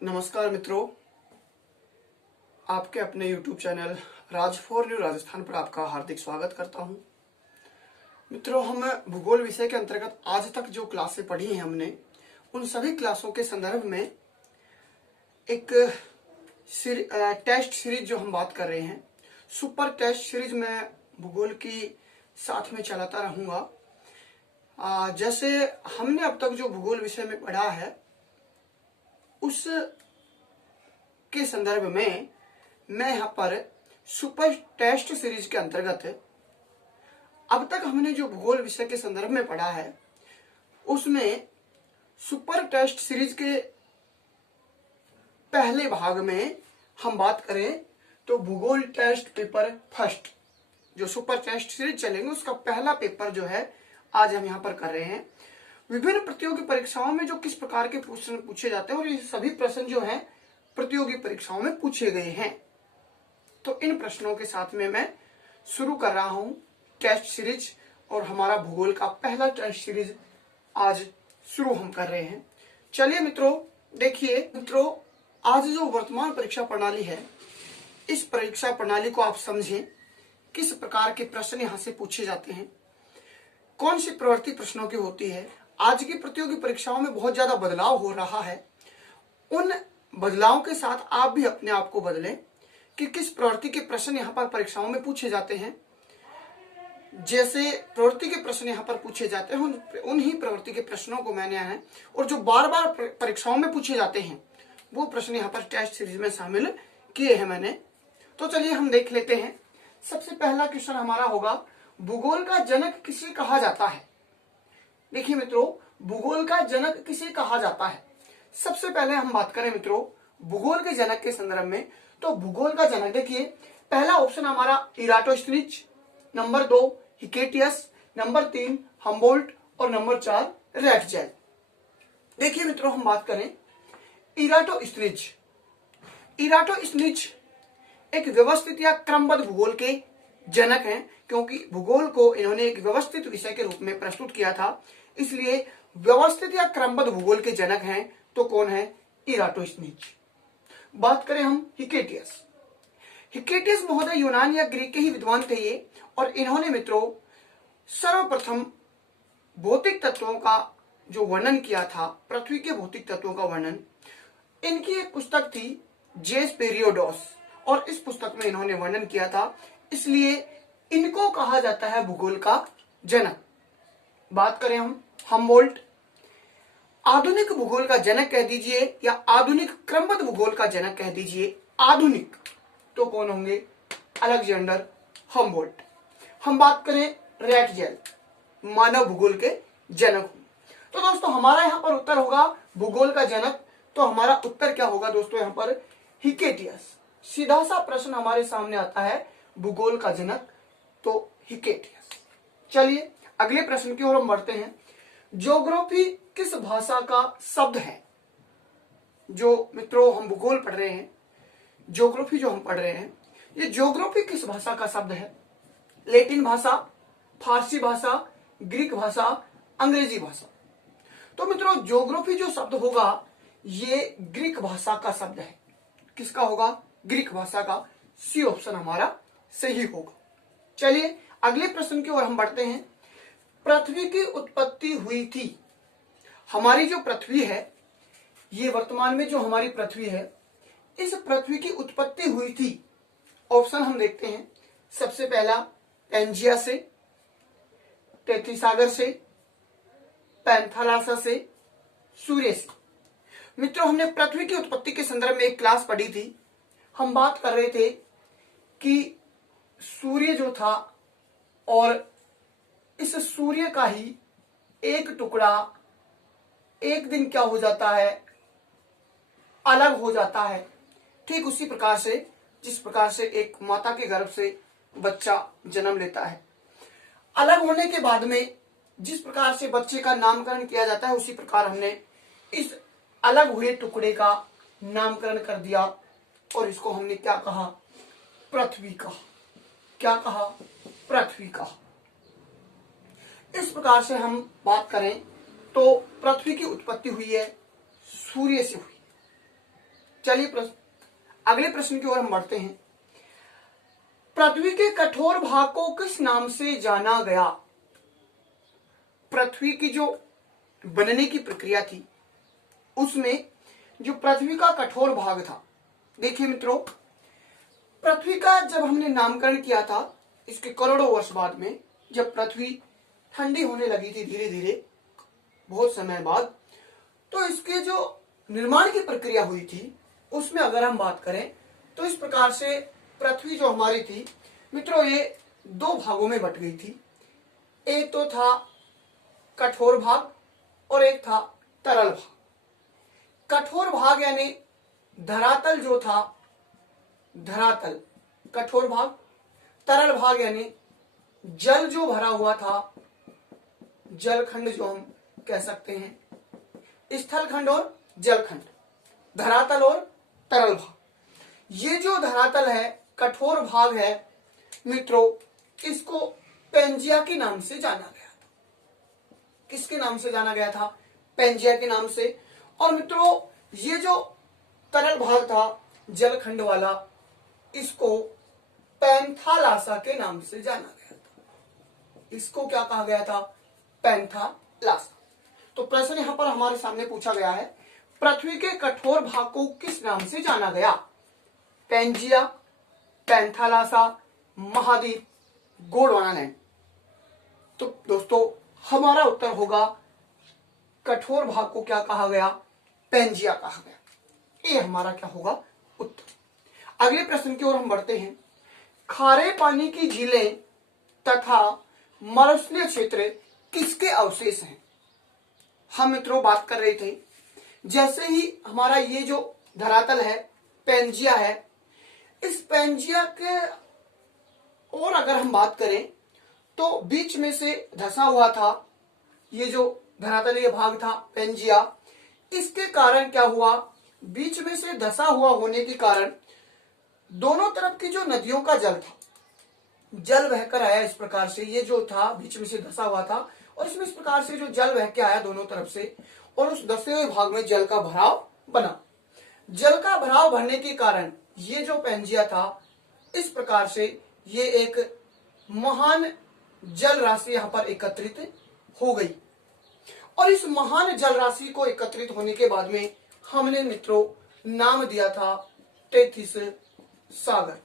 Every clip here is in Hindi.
नमस्कार मित्रों, आपके अपने YouTube channel Raj for new Rajasthan पर आपका हार्दिक स्वागत करता हूं। मित्रों, हम भूगोल विषय के अंतर्गत आज तक जो क्लासें पढ़ी हैं हमने उन सभी क्लासों के संदर्भ में एक टेस्ट सीरीज जो हम बात कर रहे हैं, सुपर टेस्ट सीरीज में भूगोल की साथ में चलाता रहूंगा। जैसे हमने अब तक जो भूगोल विषय में पढ़ा है उस के संदर्भ में मैं यहाँ पर सुपर टेस्ट सीरीज के अंतर्गत अब तक हमने जो भूगोल विषय के संदर्भ में पढ़ा है उसमें सुपर टेस्ट सीरीज के पहले भाग में हम बात करें तो भूगोल टेस्ट पेपर फर्स्ट जो सुपर टेस्ट सीरीज चलेंगे उसका पहला पेपर जो है आज हम यहाँ पर कर रहे हैं। विभिन्न प्रतियोगी परीक्षाओं में जो किस प्रकार के प्रश्न पूछे जाते हैं और ये सभी प्रश्न जो हैं प्रतियोगी परीक्षाओं में पूछे गए हैं, तो इन प्रश्नों के साथ में मैं शुरू कर रहा हूं टेस्ट सीरीज और हमारा भूगोल का पहला टेस्ट सीरीज आज शुरू हम कर रहे हैं। चलिए मित्रों, देखिए मित्रों, आज जो वर्तमान परीक्षा प्रणाली है इस परीक्षा प्रणाली को आप समझें, किस प्रकार के प्रश्न यहाँ से पूछे जाते हैं, कौन सी प्रवृत्ति प्रश्नों की होती है। आज की प्रतियोगी परीक्षाओं में बहुत ज्यादा बदलाव हो रहा है, उन बदलाव के साथ आप भी अपने आप को बदलें कि किस प्रवृत्ति के प्रश्न यहाँ पर परीक्षाओं में पूछे जाते हैं। जैसे प्रवृत्ति के प्रश्न यहाँ पर पूछे जाते हैं उन्हीं प्रवृत्ति के प्रश्नों को मैंने है और जो बार बार परीक्षाओं में पूछे जाते हैं वो प्रश्न यहाँ पर टेस्ट सीरीज में शामिल किए हैं मैंने। तो चलिए हम देख लेते हैं। सबसे पहला क्वेश्चन हमारा होगा, भूगोल का जनक किसे कहा जाता है। देखिए मित्रों, भूगोल का जनक किसे कहा जाता है। सबसे पहले हम बात करें मित्रों भूगोल के जनक के संदर्भ में, तो भूगोल का जनक देखिए पहला ऑप्शन हमारा इराटोस्थनीज, नंबर 2 हिकेटियस, नंबर 3 हम्बोल्ट और नंबर 4 रैटजेल। देखिए मित्रों, हम बात करें इराटोस्थनीज। इराटोस्थनीज एक व्यवस्थित या क्रमबद्ध भूगोल के जनक हैं, क्योंकि भूगोल को इन्होंने एक व्यवस्थित विषय के रूप में प्रस्तुत किया था, इसलिए व्यवस्थित या क्रमबद्ध भूगोल के जनक हैं। तो कौन है? इराटोस्थनीज। बात करें हम हिकेटियस। हिकेटियस महोदय यूनान या ग्रीक के ही विद्वान थे ये, और इन्होंने मित्रों सर्वप्रथम भौतिक तत्वों का जो वर्णन किया था, पृथ्वी के भौतिक तत्वों का वर्णन, इनकी एक पुस्तक थी जेस पेरियोडोस, और इस पुस्तक में इन्होंने वर्णन किया था, इसलिए इनको कहा जाता है भूगोल का जनक। बात करें हम हम्बोल्ट, आधुनिक भूगोल का जनक कह दीजिए या आधुनिक क्रमबद्ध भूगोल का जनक कह दीजिए। आधुनिक तो कौन होंगे? Alexander Humboldt. हम बात करें रैटजेल, मानव भूगोल के जनक होंगे। तो दोस्तों हमारा यहां पर उत्तर होगा भूगोल का जनक, तो हमारा उत्तर क्या होगा दोस्तों? यहां पर हिकेटियस। सीधा सा प्रश्न हमारे सामने आता है, भूगोल का जनक तो हिकेटियस। चलिए अगले प्रश्न की ओर हम बढ़ते हैं। ज्योग्राफी किस भाषा का शब्द है? जो मित्रों हम भूगोल पढ़ रहे हैं, ज्योग्राफी जो हम पढ़ रहे हैं, ये ज्योग्राफी किस भाषा का शब्द है? लैटिन भाषा, फारसी भाषा, ग्रीक भाषा, अंग्रेजी भाषा। तो मित्रों ज्योग्राफी जो शब्द होगा ये ग्रीक भाषा का शब्द है। किसका होगा? ग्रीक भाषा का। सी ऑप्शन हमारा सही होगा। चलिए अगले प्रश्न की ओर हम बढ़ते हैं। पृथ्वी की उत्पत्ति हुई थी। हमारी जो पृथ्वी है, ये वर्तमान में जो हमारी पृथ्वी है, इस पृथ्वी की उत्पत्ति हुई थी। ऑप्शन हम देखते हैं। सबसे पहला पैंजिया से, टेथीसागर से, पैंथालासा से, सूर्य से। मित्रों हमने पृथ्वी की उत्पत्ति के संदर्भ में एक क्लास पढ़ी थी। हम बात कर रहे थे कि सूर्य जो था और इस सूर्य का ही एक टुकड़ा एक दिन क्या हो जाता है? अलग हो जाता है। ठीक उसी प्रकार से जिस प्रकार से एक माता के गर्भ से बच्चा जन्म लेता है, अलग होने के बाद में जिस प्रकार से बच्चे का नामकरण किया जाता है, उसी प्रकार हमने इस अलग हुए टुकड़े का नामकरण कर दिया और इसको हमने क्या कहा? पृथ्वी कहा। क्या कहा? पृथ्वी कहा। इस प्रकार से हम बात करें तो पृथ्वी की उत्पत्ति हुई है सूर्य से हुई। चलिए अगले प्रश्न की ओर हम बढ़ते हैं। पृथ्वी के कठोर भाग को किस नाम से जाना गया? पृथ्वी की जो बनने की प्रक्रिया थी उसमें जो पृथ्वी का कठोर भाग था, देखिए मित्रों, पृथ्वी का जब हमने नामकरण किया था इसके करोड़ों वर्ष बाद में, जब पृथ्वी ठंडी होने लगी थी धीरे धीरे बहुत समय बाद, तो इसके जो निर्माण की प्रक्रिया हुई थी उसमें अगर हम बात करें तो इस प्रकार से पृथ्वी जो हमारी थी मित्रों, ये दो भागों में बट गई थी। एक तो था कठोर भाग और एक था तरल भाग। कठोर भाग यानी धरातल जो था, धरातल कठोर भाग। तरल भाग यानी जल जो भरा हुआ था, जलखंड जो हम कह सकते हैं, स्थलखंड और जलखंड, धरातल और तरल भाग। ये जो धरातल है, कठोर भाग है मित्रों, इसको पेंजिया के नाम से जाना गया था। किसके नाम से जाना गया था? पेंजिया के नाम से। और मित्रों ये जो तरल भाग था जलखंड वाला, इसको पैंथालासा के नाम से जाना गया था। इसको क्या कहा गया था? पैंथालासा। तो प्रश्न यहां पर हमारे सामने पूछा गया है, पृथ्वी के कठोर भाग को किस नाम से जाना गया? पेंजिया, पैंथालासा, महाद्वीप, गोंडवाना लैंड। तो दोस्तों हमारा उत्तर होगा कठोर भाग को क्या कहा गया? पेंजिया कहा गया। ये हमारा क्या होगा? उत्तर। अगले प्रश्न की ओर हम बढ़ते हैं। खारे पानी की झीलें तथा मरुस्थलीय क्षेत्र किसके अवशेष हैं? हम मित्रों बात कर रहे थे, जैसे ही हमारा ये जो धरातल है पेंजिया है, इस पेंजिया के और अगर हम बात करें तो बीच में से धसा हुआ था ये जो धरातलीय भाग था पेंजिया। इसके कारण क्या हुआ? बीच में से धसा हुआ होने के कारण दोनों तरफ की जो नदियों का जल था, जल बहकर आया इस प्रकार से। ये जो था बीच में से धसा हुआ था और इसमें इस प्रकार से जो जल बह के आया दोनों तरफ से, और उस धसे हुए भाग में जल का भराव बना। जल का भराव भरने के कारण ये जो पेंजिया था, इस प्रकार से ये एक महान जल राशि यहां पर एकत्रित हो गई। और इस महान जल राशि को एकत्रित होने के बाद में हमने मित्रों नाम दिया था टेथिस सागर।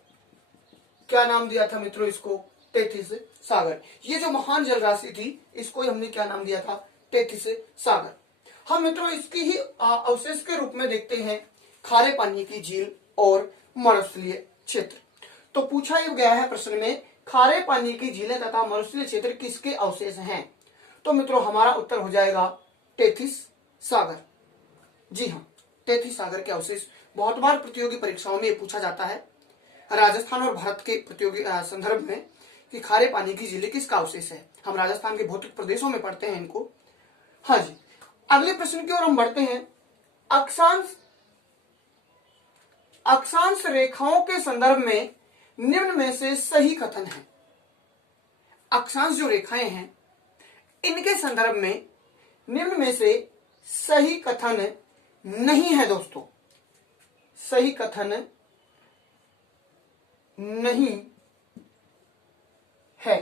क्या नाम दिया था मित्रों इसको? टेथिस सागर। ये जो महान जल राशि थी इसको हमने क्या नाम दिया था? टेथिस सागर। हम मित्रों इसकी ही अवशेष के रूप में देखते हैं खारे पानी की झील और मरुस्थलीय क्षेत्र। तो पूछा गया है प्रश्न में, खारे पानी की झीलें तथा मरुस्थलीय क्षेत्र किसके अवशेष हैं? तो मित्रों हमारा उत्तर हो जाएगा टेथिस सागर। जी हाँ, टेथिस सागर के अवशेष। बहुत बार प्रतियोगी परीक्षाओं में ये पूछा जाता है राजस्थान और भारत के प्रतियोगी संदर्भ में कि खारे पानी की झीलें किसका अवशेष है। हम राजस्थान के भौतिक प्रदेशों में पढ़ते हैं इनको। हाँ जी, अगले प्रश्न की ओर हम बढ़ते हैं। अक्षांश रेखाओं के संदर्भ में निम्न में से सही कथन है। अक्षांश जो रेखाएं हैं इनके संदर्भ में निम्न में से सही कथन नहीं है। दोस्तों सही कथन नहीं है।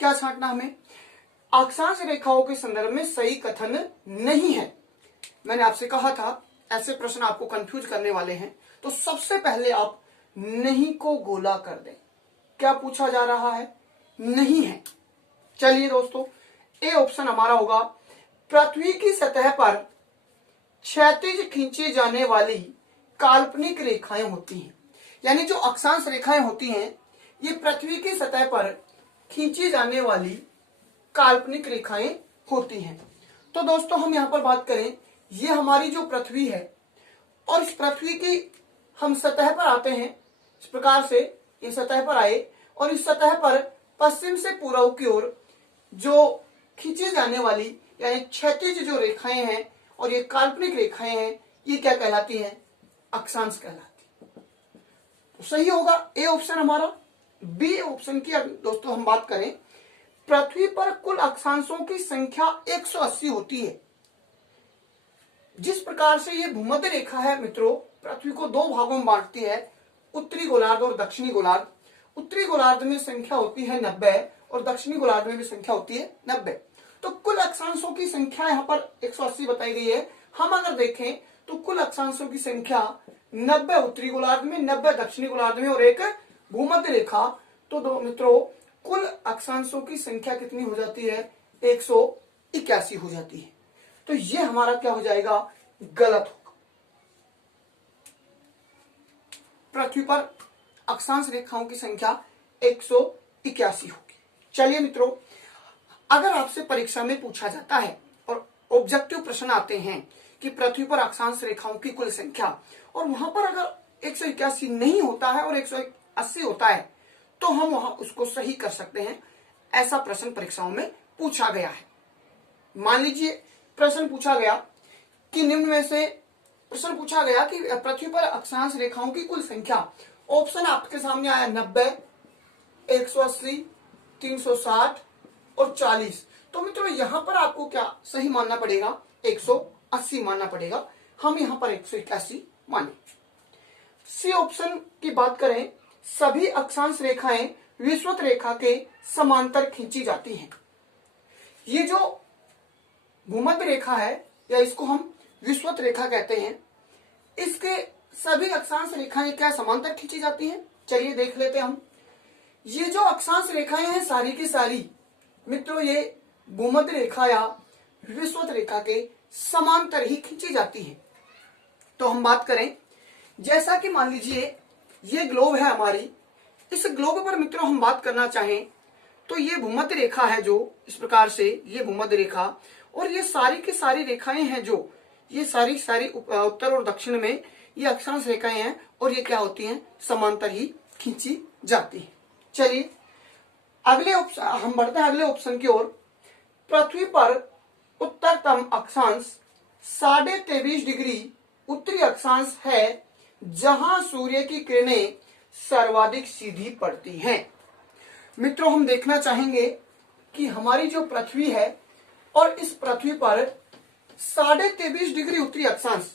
क्या छांटना हमें? अक्षांश रेखाओं के संदर्भ में सही कथन नहीं है। मैंने आपसे कहा था ऐसे प्रश्न आपको कंफ्यूज करने वाले हैं, तो सबसे पहले आप नहीं को गोला कर दें। क्या पूछा जा रहा है? नहीं है। चलिए दोस्तों, ए ऑप्शन हमारा होगा, पृथ्वी की सतह पर क्षैतिज खींची जाने वाली काल्पनिक रेखाएं होती हैं। यानी जो अक्षांश रेखाएं होती हैं ये पृथ्वी की सतह पर खींची जाने वाली काल्पनिक रेखाएं होती हैं। तो दोस्तों हम यहां पर बात करें, ये हमारी जो पृथ्वी है और इस पृथ्वी की हम सतह पर आते हैं, इस प्रकार से ये सतह पर आए और इस सतह पर पश्चिम से पूर्व की ओर जो खींची जाने वाली यानी क्षैतिज जो रेखाएं हैं और ये काल्पनिक रेखाएं हैं, ये क्या कहलाती हैं? अक्षांश कहलाती। तो सही होगा ए ऑप्शन हमारा। बी ऑप्शन की दोस्तों हम बात करें, पृथ्वी पर कुल अक्षांशों की संख्या 180 होती है। जिस प्रकार से ये भूमध्य रेखा है मित्रों, पृथ्वी को दो भागों में बांटती है, उत्तरी गोलार्ध और दक्षिणी गोलार्ध। उत्तरी गोलार्ध में संख्या होती है 90 और दक्षिणी गोलार्ध में भी संख्या होती है 90। तो कुल अक्षांशों की संख्या यहाँ पर 180 बताई गई है। हम अगर देखें तो कुल अक्षांशों की संख्या 90 उत्तरी गोलार्ध में, 90 दक्षिणी गोलार्ध में और एक भूमध्य रेखा। तो दो मित्रों कुल अक्षांशों की संख्या कितनी हो जाती है? 181 हो जाती है। तो ये हमारा क्या हो जाएगा? गलत होगा। पृथ्वी पर अक्षांश रेखाओं की संख्या 181 होगी। चलिए मित्रों, अगर आपसे परीक्षा में पूछा जाता है और ऑब्जेक्टिव प्रश्न आते हैं कि पृथ्वी पर अक्षांश रेखाओं की कुल संख्या, और वहां पर अगर 181 नहीं होता है और 180 होता है, तो हम वहां उसको सही कर सकते हैं। ऐसा प्रश्न परीक्षाओं में पूछा गया है। मान लीजिए प्रश्न पूछा गया कि निम्न में से प्रश्न पूछा गया कि पृथ्वी पर अक्षांश रेखाओं की कुल संख्या, ऑप्शन आपके सामने आया 90, 180, 360 और 40। तो मित्रों यहां पर आपको क्या सही मानना पड़ेगा? 180 मानना पड़ेगा। हम यहां पर 181 माने। सी ऑप्शन की बात करें, सभी अक्षांश रेखाएं विषुवत रेखा के समांतर खींची जाती हैं। ये जो भूमध्य रेखा है, या इसको हम विषुवत रेखा कहते हैं, इसके सभी अक्षांश रेखाएं क्या समांतर खींची जाती हैं? चलिए देख लेते हैं हम। ये जो अक्षांश रेखाएं हैं सारी की सारी मित्रों, ये भूमध्य रेखा या विषुवत रेखा के समांतर ही खींची जाती हैं। तो हम बात करें, जैसा कि मान लीजिए ये ग्लोब है हमारी, इस ग्लोब पर मित्रों हम बात करना चाहें तो ये भूमध्य रेखा है, जो इस प्रकार से ये भूमध्य रेखा, और ये सारी की सारी रेखाएं हैं, जो ये सारी सारी उत्तर और दक्षिण में ये अक्षांश रेखाएं हैं, और ये क्या होती हैं? समांतर ही खींची जाती है। चलिए अगले ऑप्शन, हम बढ़ते हैं अगले ऑप्शन की ओर। पृथ्वी पर उत्तरतम अक्षांश 23.5 डिग्री उत्तरी अक्षांश है, जहां सूर्य की किरणें सर्वाधिक सीधी पड़ती हैं। मित्रों हम देखना चाहेंगे कि हमारी जो पृथ्वी है, और इस पृथ्वी पर 23.5 डिग्री उत्तरी अक्षांश,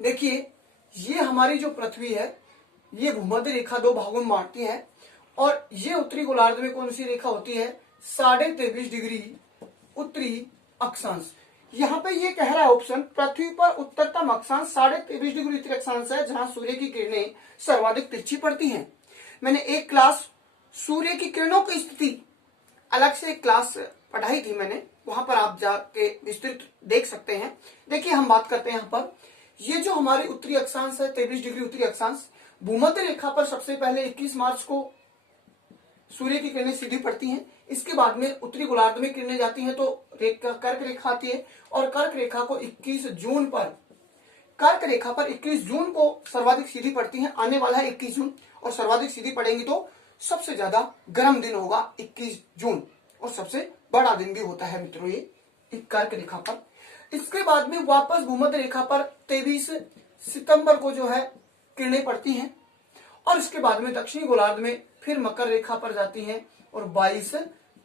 देखिए ये हमारी जो पृथ्वी है, ये भूमध्य रेखा दो भागों में बांटती है, और ये उत्तरी गोलार्ध में कौन सी रेखा होती है? 23.5 डिग्री उत्तरी अक्षांश। यहाँ पे ये कह रहा है ऑप्शन, पृथ्वी पर उत्तरतम अक्षांश 23.5 डिग्री उत्तरी अक्षांश है, जहां सूर्य की किरणें सर्वाधिक तिरछी पड़ती हैं। मैंने एक क्लास सूर्य की किरणों की स्थिति अलग से एक क्लास पढ़ाई थी मैंने, वहां पर आप जाके विस्तृत देख सकते हैं। देखिए हम बात करते हैं यहाँ पर, ये जो हमारी उत्तरी अक्षांश है 23 डिग्री उत्तरी अक्षांश, भूमध्य रेखा पर सबसे पहले 21 मार्च को सूर्य की किरणें सीधी पड़ती हैं। इसके बाद में उत्तरी गोलार्ध में किरणें जाती हैं, तो कर्क रेखा आती है, और कर्क रेखा को 21 जून पर, कर्क रेखा पर 21 जून को सर्वाधिक सीधी पड़ती हैं। आने वाला है 21 जून, और सर्वाधिक सीधी पड़ेंगी तो सबसे ज्यादा गर्म दिन होगा 21 जून, और सबसे बड़ा दिन भी होता है मित्रों ये कर्क रेखा पर। इसके बाद में वापस भूमध्य रेखा पर 23 सितंबर को जो है किरणें पड़ती हैं, और इसके बाद में दक्षिणी गोलार्ध में फिर मकर रेखा पर जाती हैं, और 22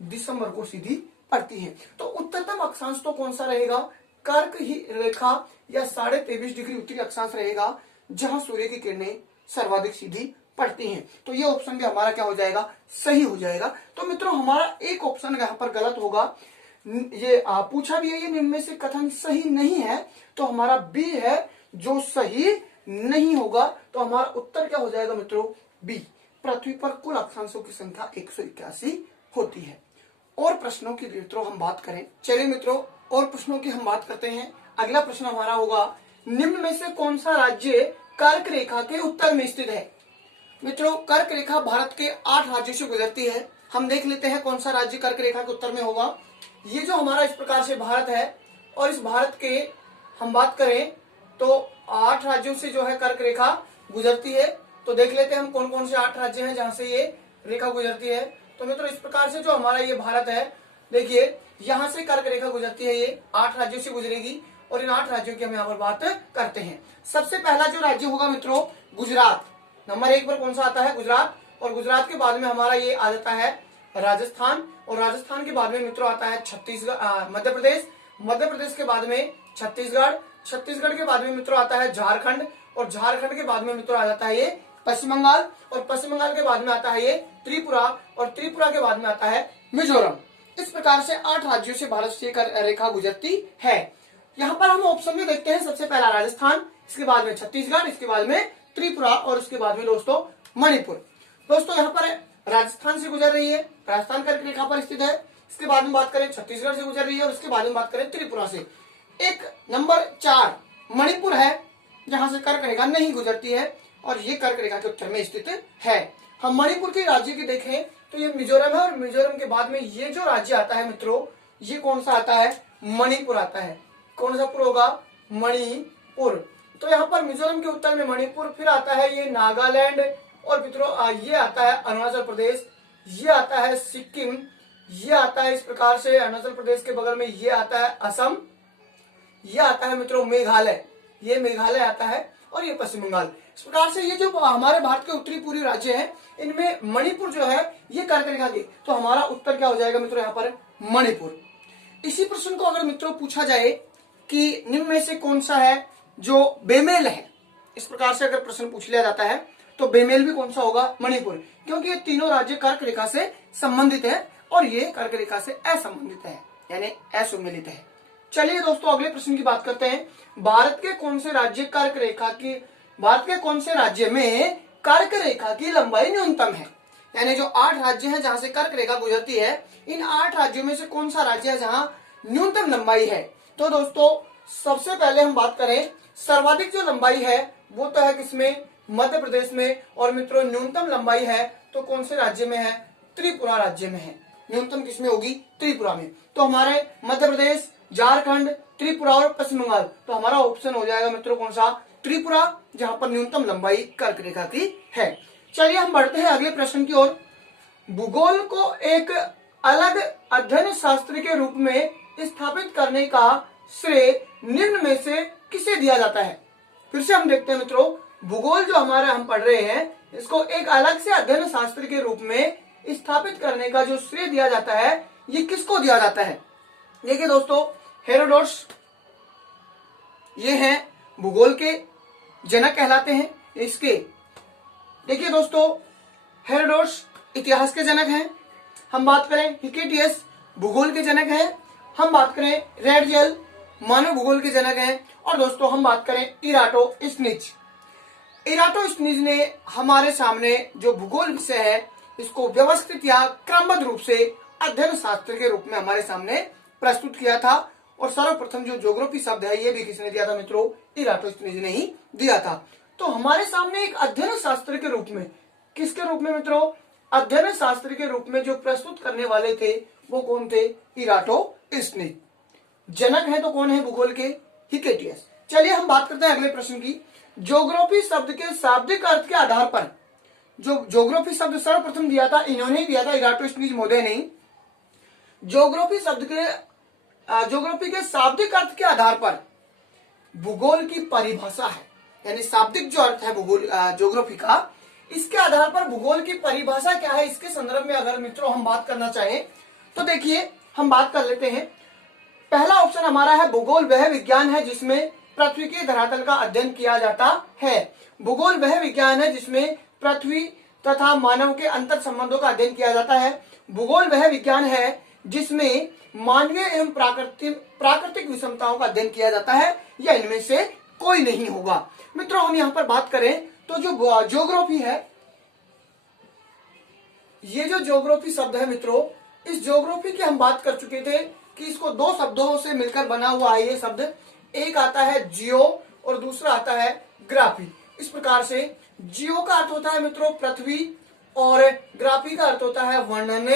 दिसंबर को सीधी पड़ती हैं। तो उत्तरतम अक्षांश तो कौन सा रहेगा? कर्क ही रेखा या 23.5 डिग्री उत्तरी अक्षांश रहेगा, जहां सूर्य की किरणें सर्वाधिक सीधी पड़ती हैं। तो ये ऑप्शन भी हमारा क्या हो जाएगा? सही हो जाएगा। तो मित्रों हमारा एक ऑप्शन यहाँ पर गलत होगा। ये पूछा भी है, ये निम्न में से कथन सही नहीं है, तो हमारा बी है जो सही नहीं होगा। तो हमारा उत्तर क्या हो जाएगा मित्रों? बी। पृथ्वी पर कुल अक्षांशों की संख्या 181 होती है। और प्रश्नों की मित्रों हम बात करें, चलिए मित्रों और प्रश्नों की हम बात करते हैं। अगला प्रश्न हमारा होगा, निम्न में से कौन सा राज्य कर्क रेखा के उत्तर में स्थित है? मित्रों कर्क रेखा भारत के 8 राज्यों से गुजरती है। हम देख लेते हैं कौन सा राज्य कर्क रेखा के उत्तर में होगा। ये जो हमारा इस प्रकार से भारत है, और इस भारत के हम बात करें तो 8 राज्यों से जो है कर्क रेखा गुजरती है। तो देख लेते हैं हम कौन कौन से 8 राज्य हैं जहां से ये रेखा गुजरती है। तो मित्रों इस प्रकार से जो हमारा ये भारत है, देखिए यहाँ से कर्क रेखा गुजरती है, ये 8 राज्यों से गुजरेगी, और इन 8 राज्यों की हम यहाँ पर बात करते हैं। सबसे पहला जो राज्य होगा मित्रों गुजरात, नंबर 1 पर कौन सा आता है? गुजरात। और गुजरात के बाद में हमारा ये आ जाता है राजस्थान, और राजस्थान के बाद में मित्रों आता है छत्तीसगढ़, मध्य प्रदेश। मध्य प्रदेश के बाद में छत्तीसगढ़, छत्तीसगढ़ के बाद में मित्रों आता है झारखंड, और झारखंड के बाद में मित्रों आ जाता है ये पश्चिम बंगाल, और पश्चिम बंगाल के बाद में आता है ये त्रिपुरा, और त्रिपुरा के बाद में आता है मिजोरम। इस प्रकार से 8 राज्यों से भारत से रेखा गुजरती है। यहाँ पर हम ऑप्शन में देखते हैं, सबसे पहला राजस्थान, इसके बाद में छत्तीसगढ़, इसके बाद में त्रिपुरा, और उसके बाद में दोस्तों मणिपुर। दोस्तों यहाँ पर राजस्थान से गुजर रही है, राजस्थान कर्क रेखा पर स्थित है। इसके बाद में बात करें छत्तीसगढ़ से गुजर रही है, और उसके बाद में बात करें त्रिपुरा से। एक नंबर 4 मणिपुर है, जहां से कर्क रेखा नहीं गुजरती है, और ये कर्क रेखा के उत्तर में स्थित है। हम मणिपुर के राज्य की देखें तो ये मिजोरम है, और मिजोरम के बाद में ये जो राज्य आता है मित्रों, ये कौन सा आता है? मणिपुर आता है। कौन सा पुर होगा? मणिपुर। तो यहाँ पर मिजोरम के उत्तर में मणिपुर, फिर आता है ये नागालैंड, और मित्रों ये आता है अरुणाचल प्रदेश, ये आता है सिक्किम, ये आता है इस प्रकार से अरुणाचल प्रदेश के बगल में ये आता है असम, ये आता है मित्रों मेघालय, ये मेघालय आता है, और ये पश्चिम बंगाल। इस प्रकार से ये जो हमारे भारत के उत्तरी पूर्वी राज्य हैं, इनमें मणिपुर जो है ये कर्क रेखा की, तो हमारा उत्तर क्या हो जाएगा मित्रों? यहाँ पर मणिपुर। इसी प्रश्न को अगर मित्रों पूछा जाए कि निम्न में से कौन सा है जो बेमेल है, इस प्रकार से अगर प्रश्न पूछ लिया जाता है तो बेमेल भी कौन सा होगा? मणिपुर, क्योंकि ये तीनों राज्य कर्क रेखा से संबंधित है, और ये कर्क रेखा से असंबंधित है, यानी असुमेलित है। चलिए दोस्तों अगले प्रश्न की बात करते हैं। भारत के कौन से राज्य में कर्क रेखा की लंबाई न्यूनतम है? यानी जो 8 राज्य हैं जहां से कर्क रेखा गुजरती है, इन 8 राज्यों में से कौन सा राज्य है जहां न्यूनतम लंबाई है? तो दोस्तों सबसे पहले हम बात करें, सर्वाधिक जो लंबाई है वो तो है किसमें? मध्य प्रदेश में। और मित्रों न्यूनतम लंबाई है तो कौन से राज्य में है? त्रिपुरा राज्य में है। न्यूनतम किसमें होगी? त्रिपुरा में। तो हमारे मध्य प्रदेश, झारखंड, त्रिपुरा और पश्चिम बंगाल, तो हमारा ऑप्शन हो जाएगा मित्रों कौन सा? त्रिपुरा, जहां पर न्यूनतम लंबाई कर्क रेखा की है। चलिए हम बढ़ते हैं अगले प्रश्न की ओर। भूगोल को एक अलग अध्ययन शास्त्र के रूप में स्थापित करने का श्रेय निम्न में से किसे दिया जाता है? फिर से हम देखते हैं मित्रों, भूगोल जो हमारा हम पढ़ रहे हैं, इसको एक अलग से अध्ययन शास्त्र के रूप में स्थापित करने का जो श्रेय दिया जाता है, ये किसको दिया जाता है? देखिए दोस्तों, हेरोडोटस ये हैं भूगोल के जनक कहलाते हैं। इसके देखिए दोस्तों, हेरोडोटस इतिहास के जनक हैं। हम बात करें हिकेटियस भूगोल के जनक हैं। हम बात करें रेडजेल मानव भूगोल के जनक हैं। और दोस्तों हम बात करें इराटोस्थिनीज। इराटोस्थिनीज ने हमारे सामने जो भूगोल विषय है, इसको व्यवस्थित या क्रमबद्ध रूप से अध्ययन शास्त्र के रूप में हमारे सामने प्रस्तुत किया था। और सर्वप्रथम जो ज्योग्राफी शब्द है, ये भी किसने दिया था मित्रों? इराटोस्थिनीज ने ही दिया था। तो हमारे सामने एक अध्ययन शास्त्र के रूप में, किसके रूप में मित्रों? अध्ययन शास्त्र के रूप में जो प्रस्तुत करने वाले थे वो कौन थे? इराटोस्थिनीज। जनक है तो कौन है भूगोल के? हिकेटियस। चलिए हम बात करते हैं अगले प्रश्न की। ज्योग्राफी शब्द के शाब्दिक अर्थ के आधार पर, जो ज्योग्राफी शब्द सर्वप्रथम दिया था इन्होंने ही दिया था, इराटोस्थिनीज महोदय ने। ज्योग्राफी के शाब्दिक अर्थ के आधार पर भूगोल की परिभाषा है, यानी शाब्दिक जो अर्थ है भूगोल ज्योग्राफी का, इसके आधार पर भूगोल की परिभाषा क्या है, इसके संदर्भ में अगर मित्रों हम बात करना चाहें तो देखिए हम बात कर लेते हैं। पहला ऑप्शन हमारा है, भूगोल वह विज्ञान है जिसमें पृथ्वी के धरातल का अध्ययन किया जाता है। भूगोल वह विज्ञान है जिसमें पृथ्वी तथा मानव के अंतर संबंधों का अध्ययन किया जाता है। भूगोल वह विज्ञान है जिसमें मानवीय एवं प्राकृतिक विषमताओं का अध्ययन किया जाता है, या इनमें से कोई नहीं होगा। मित्रों हम यहाँ पर बात करें तो जो ज्योग्राफी है, ये जो ज्योग्राफी शब्द है मित्रों, इस ज्योग्राफी की हम बात कर चुके थे कि इसको 2 शब्दों से मिलकर बना हुआ है ये शब्द। एक आता है जियो और दूसरा आता है ग्राफी। इस प्रकार से जियो का अर्थ होता है मित्रों पृथ्वी, और ग्राफी का अर्थ होता है वर्णन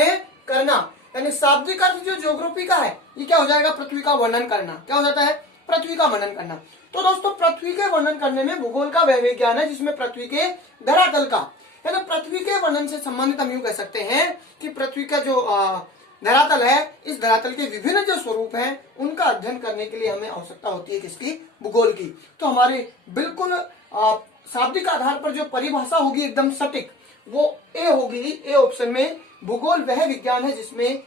करना। यानी शाब्दिक अर्थ जो ज्योग्राफी का है, ये क्या हो जाएगा? पृथ्वी का वर्णन करना। क्या हो जाता है? पृथ्वी का वर्णन करना। तो दोस्तों पृथ्वी के वर्णन करने में भूगोल का वह विज्ञान है जिसमें पृथ्वी के धरातल का, यानी पृथ्वी के वर्णन से संबंधित हम यूं कह सकते हैं कि पृथ्वी का जो धरातल है, इस धरातल के विभिन्न जो स्वरूप हैं उनका अध्ययन करने के लिए हमें आवश्यकता होती है किसकी? भूगोल की। तो हमारे बिल्कुल शाब्दिक आधार पर जो परिभाषा होगी एकदम सटीक, वो ए होगी। ए ऑप्शन में भूगोल वह विज्ञान है जिसमें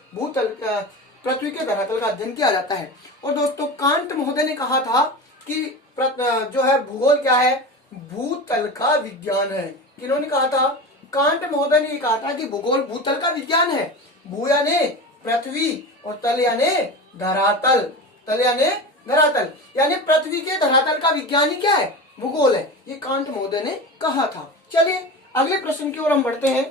पृथ्वी के धरातल का अध्ययन किया जाता है। और दोस्तों कांट महोदय ने कहा था कि जो है भूगोल क्या है, भूतल का विज्ञान है। किन्होंने कहा था? कांट महोदय ने कहा था कि भूगोल भूतल का विज्ञान है। भू यानी पृथ्वी और तल यानी धरातल, तल यानी धरातल, यानी पृथ्वी के धरातल का विज्ञान ही क्या है, भूगोल है। ये कांट महोदय ने कहा था। चलिए अगले प्रश्न की ओर हम बढ़ते हैं।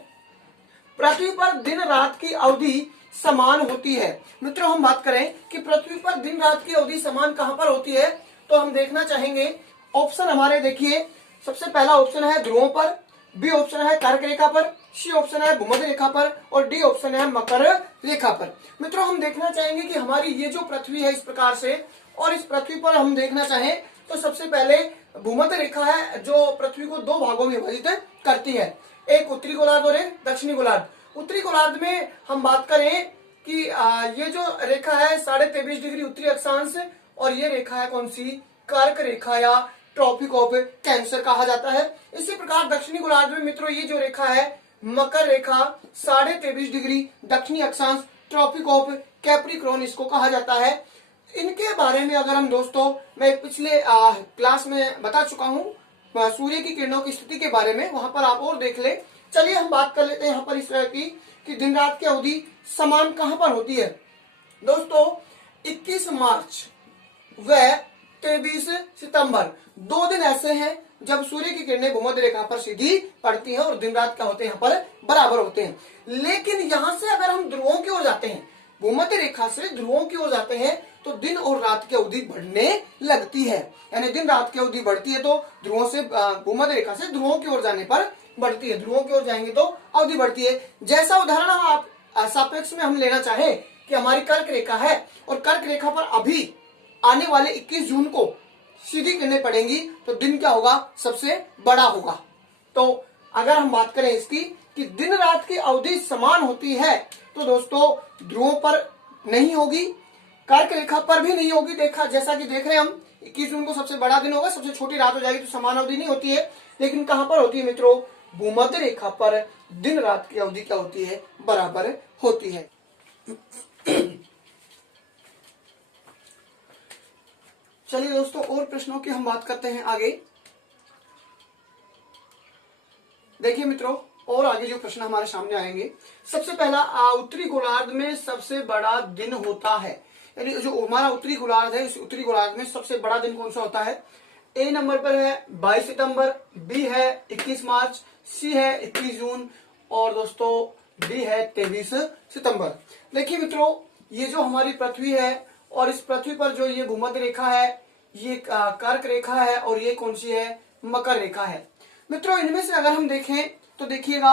पृथ्वी पर दिन रात की अवधि समान होती है। मित्रों हम बात करें कि पृथ्वी पर दिन रात की अवधि समान कहां पर होती है, तो हम देखना चाहेंगे ऑप्शन हमारे देखिए, सबसे पहला ऑप्शन है ध्रुवों पर, बी ऑप्शन है कर्क रेखा पर, सी ऑप्शन है भूमध्य रेखा पर और डी ऑप्शन है मकर रेखा पर। मित्रों हम देखना चाहेंगे कि हमारी ये जो पृथ्वी है इस प्रकार से, और इस पृथ्वी पर हम देखना चाहें तो सबसे पहले भूमध्य रेखा है जो पृथ्वी को दो भागों में विभाजित करती है, एक उत्तरी गोलार्ध और एक दक्षिणी गोलार्ध। उत्तरी गोलार्ध में हम बात करें कि ये जो रेखा है 23.5 डिग्री उत्तरी अक्षांश, और ये रेखा है कौन सी, कर्क रेखा या ट्रॉपिक ऑफ कैंसर कहा जाता है। इसी प्रकार दक्षिणी गोलार्ध में मित्रों ये जो रेखा है मकर रेखा 23.5 डिग्री दक्षिणी अक्षांश ट्रॉपिक ऑफ कैप्रिकॉर्न इसको कहा जाता है। इनके बारे में अगर हम दोस्तों, मैं पिछले क्लास में बता चुका हूं सूर्य की किरणों की स्थिति के बारे में, वहां पर आप और देख ले। चलिए हम बात कर लेते हैं यहाँ पर इस तरह की कि दिन रात की अवधि समान कहां पर होती है। दोस्तों 21 मार्च व 23 सितंबर 2 दिन ऐसे हैं जब सूर्य की किरणें भूमध्य रेखा पर सीधी पड़ती हैं और दिन रात क्या होते हैं यहाँ पर बराबर होते हैं। लेकिन यहाँ से अगर हम ध्रुवों की ओर जाते हैं, भूमध्य रेखा से ध्रुवों की ओर जाते हैं तो दिन और रात की अवधि बढ़ने लगती है, यानी दिन रात की अवधि बढ़ती है तो ध्रुवों से भूमध्य रेखा से ध्रुवों की ओर जाने पर बढ़ती है, ध्रुवों की ओर जाएंगे तो अवधि बढ़ती है। जैसा उदाहरण आप सापेक्ष में हम लेना चाहें कि हमारी कर्क रेखा है और कर्क रेखा पर अभी आने वाले 21 जून को सीधी किरणें पड़ेंगी तो दिन क्या होगा, सबसे बड़ा होगा। तो अगर हम बात करें इसकी कि दिन रात की अवधि समान होती है तो दोस्तों ध्रुवों पर नहीं होगी, कर्क रेखा पर भी नहीं होगी। देखा जैसा कि देख रहे हैं हम 21 जून को सबसे बड़ा दिन होगा, सबसे छोटी रात हो जाएगी तो समान अवधि नहीं होती है। लेकिन कहां पर होती है मित्रों, भूमध्य रेखा पर दिन रात की अवधि क्या होती है, बराबर होती है। चलिए दोस्तों और प्रश्नों की हम बात करते हैं आगे। देखिए मित्रों और आगे जो प्रश्न हमारे सामने आएंगे, सबसे पहला उत्तरी गोलार्ध में सबसे बड़ा दिन होता है, यानी जो हमारा उत्तरी गोलार्ध है इस उत्तरी गोलार्ध में सबसे बड़ा दिन कौन सा होता है। ए नंबर पर है 22 सितंबर, बी है 21 मार्च, सी है 21 जून और दोस्तों डी है 23 सितंबर। देखिए मित्रों ये जो हमारी पृथ्वी है और इस पृथ्वी पर जो ये भूमध्य रेखा है, ये कर्क रेखा है और ये कौन सी है, मकर रेखा है। मित्रों इनमें से अगर हम देखें तो देखिएगा,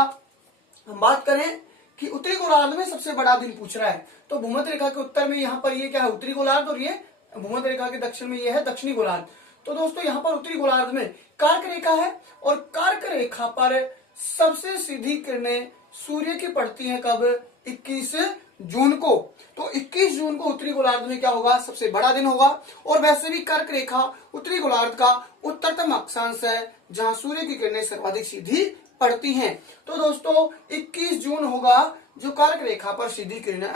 हम बात करें कि उत्तरी गोलार्ध में सबसे बड़ा दिन पूछ रहा है तो भूमध्य रेखा के उत्तर में यहाँ पर ये क्या है, उत्तरी गोलार्ध, और ये भूमध्य रेखा के दक्षिण में ये है दक्षिणी गोलार्ध। तो दोस्तों यहाँ पर उत्तरी गोलार्ध में कर्क रेखा है और कर्क रेखा पर सबसे सीधी किरणें सूर्य की पड़ती हैं कब, 21 जून को। तो 21 जून को उत्तरी गोलार्ध में क्या होगा, सबसे बड़ा दिन होगा। और वैसे भी कर्क रेखा उत्तरी गोलार्ध का उत्तरतम अक्षांश है जहां सूर्य की किरणें सर्वाधिक सीधी पड़ती हैं। तो दोस्तों 21 जून होगा जो कर्क रेखा पर सीधी किरणें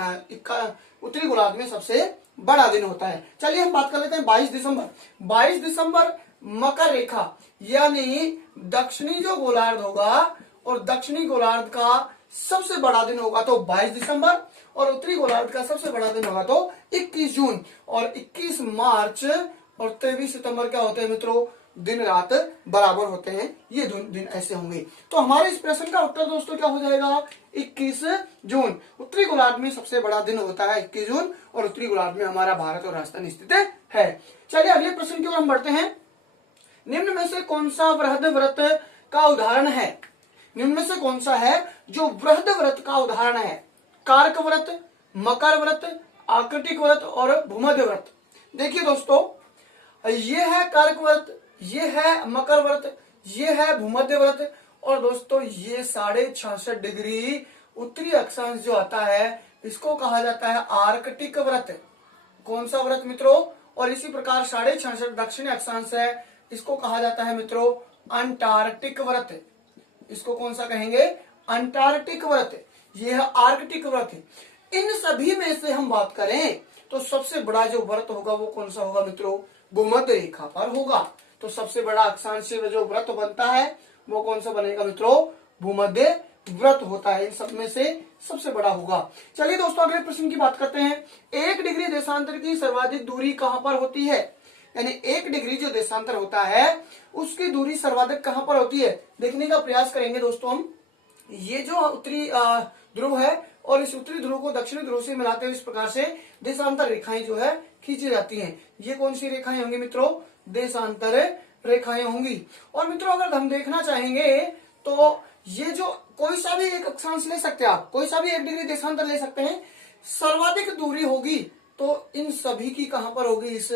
उत्तरी गोलार्ध में सबसे बड़ा दिन होता है। चलिए हम बात कर लेते हैं 22 दिसंबर। 22 दिसंबर मकर रेखा यानी दक्षिणी जो गोलार्ध होगा और दक्षिणी गोलार्ध का सबसे बड़ा दिन होगा तो 22 दिसंबर, और उत्तरी गोलार्ध का सबसे बड़ा दिन होगा तो 21 जून। और 21 मार्च और 23 सितंबर क्या होते हैं मित्रों, दिन रात बराबर होते हैं, ये दिन ऐसे होंगे। तो हमारे इस प्रश्न का उत्तर दोस्तों क्या हो जाएगा, 21 जून। उत्तरी गोलार्ध में सबसे बड़ा दिन होता है 21 जून और उत्तरी गोलार्ध में हमारा भारत और राजस्थान स्थित है। चलिए अगले प्रश्न की ओर हम बढ़ते हैं। निम्न में से कौन सा वृहद व्रत का उदाहरण है, निम्न में से कौन सा है जो वृहद व्रत का उदाहरण है, कारक व्रत, मकर व्रत, आकृतिक व्रत और भूमध्य व्रत। देखिए दोस्तों ये है कारक व्रत, ये है मकर व्रत, ये है भूमध्य व्रत और दोस्तों ये 66.5 डिग्री उत्तरी अक्षांश जो आता है इसको कहा जाता है आर्कटिक व्रत। कौन सा व्रत मित्रों, और इसी प्रकार 66.5 दक्षिणी अक्षांश है इसको कहा जाता है मित्रों अंटार्कटिक व्रत। इसको कौन सा कहेंगे, अंटार्कटिक व्रत। यह है आर्कटिक व्रत। इन सभी में से हम बात करें तो सबसे बड़ा जो व्रत होगा वो कौन सा होगा मित्रों, भूमध्य रेखा पर होगा। तो सबसे बड़ा अक्षांशीय जो व्रत बनता है वो कौन सा बनेगा मित्रों, भूमध्य व्रत होता है। इन सब में से सबसे बड़ा होगा। चलिए दोस्तों अगले प्रश्न की बात करते हैं। 1 डिग्री देशांतर की सर्वाधिक दूरी कहां पर होती है, यानी 1 डिग्री जो देशांतर होता है उसकी दूरी सर्वाधिक कहां पर होती है, देखने का प्रयास करेंगे दोस्तों हम। ये जो उत्तरी ध्रुव है और इस उत्तरी ध्रुव को दक्षिणी ध्रुव से मिलाते हुए इस प्रकार से देशांतर रेखाएं जो है खींची जाती हैं। ये कौन सी रेखाएं होंगी मित्रों, देशांतर रेखाएं होंगी। और मित्रों अगर हम देखना चाहेंगे तो ये जो कोई सा भी एक अक्षांश ले सकते हैं आप, कोई सा भी 1 डिग्री देशांतर ले सकते हैं, सर्वाधिक दूरी होगी तो इन सभी की कहां पर होगी, इस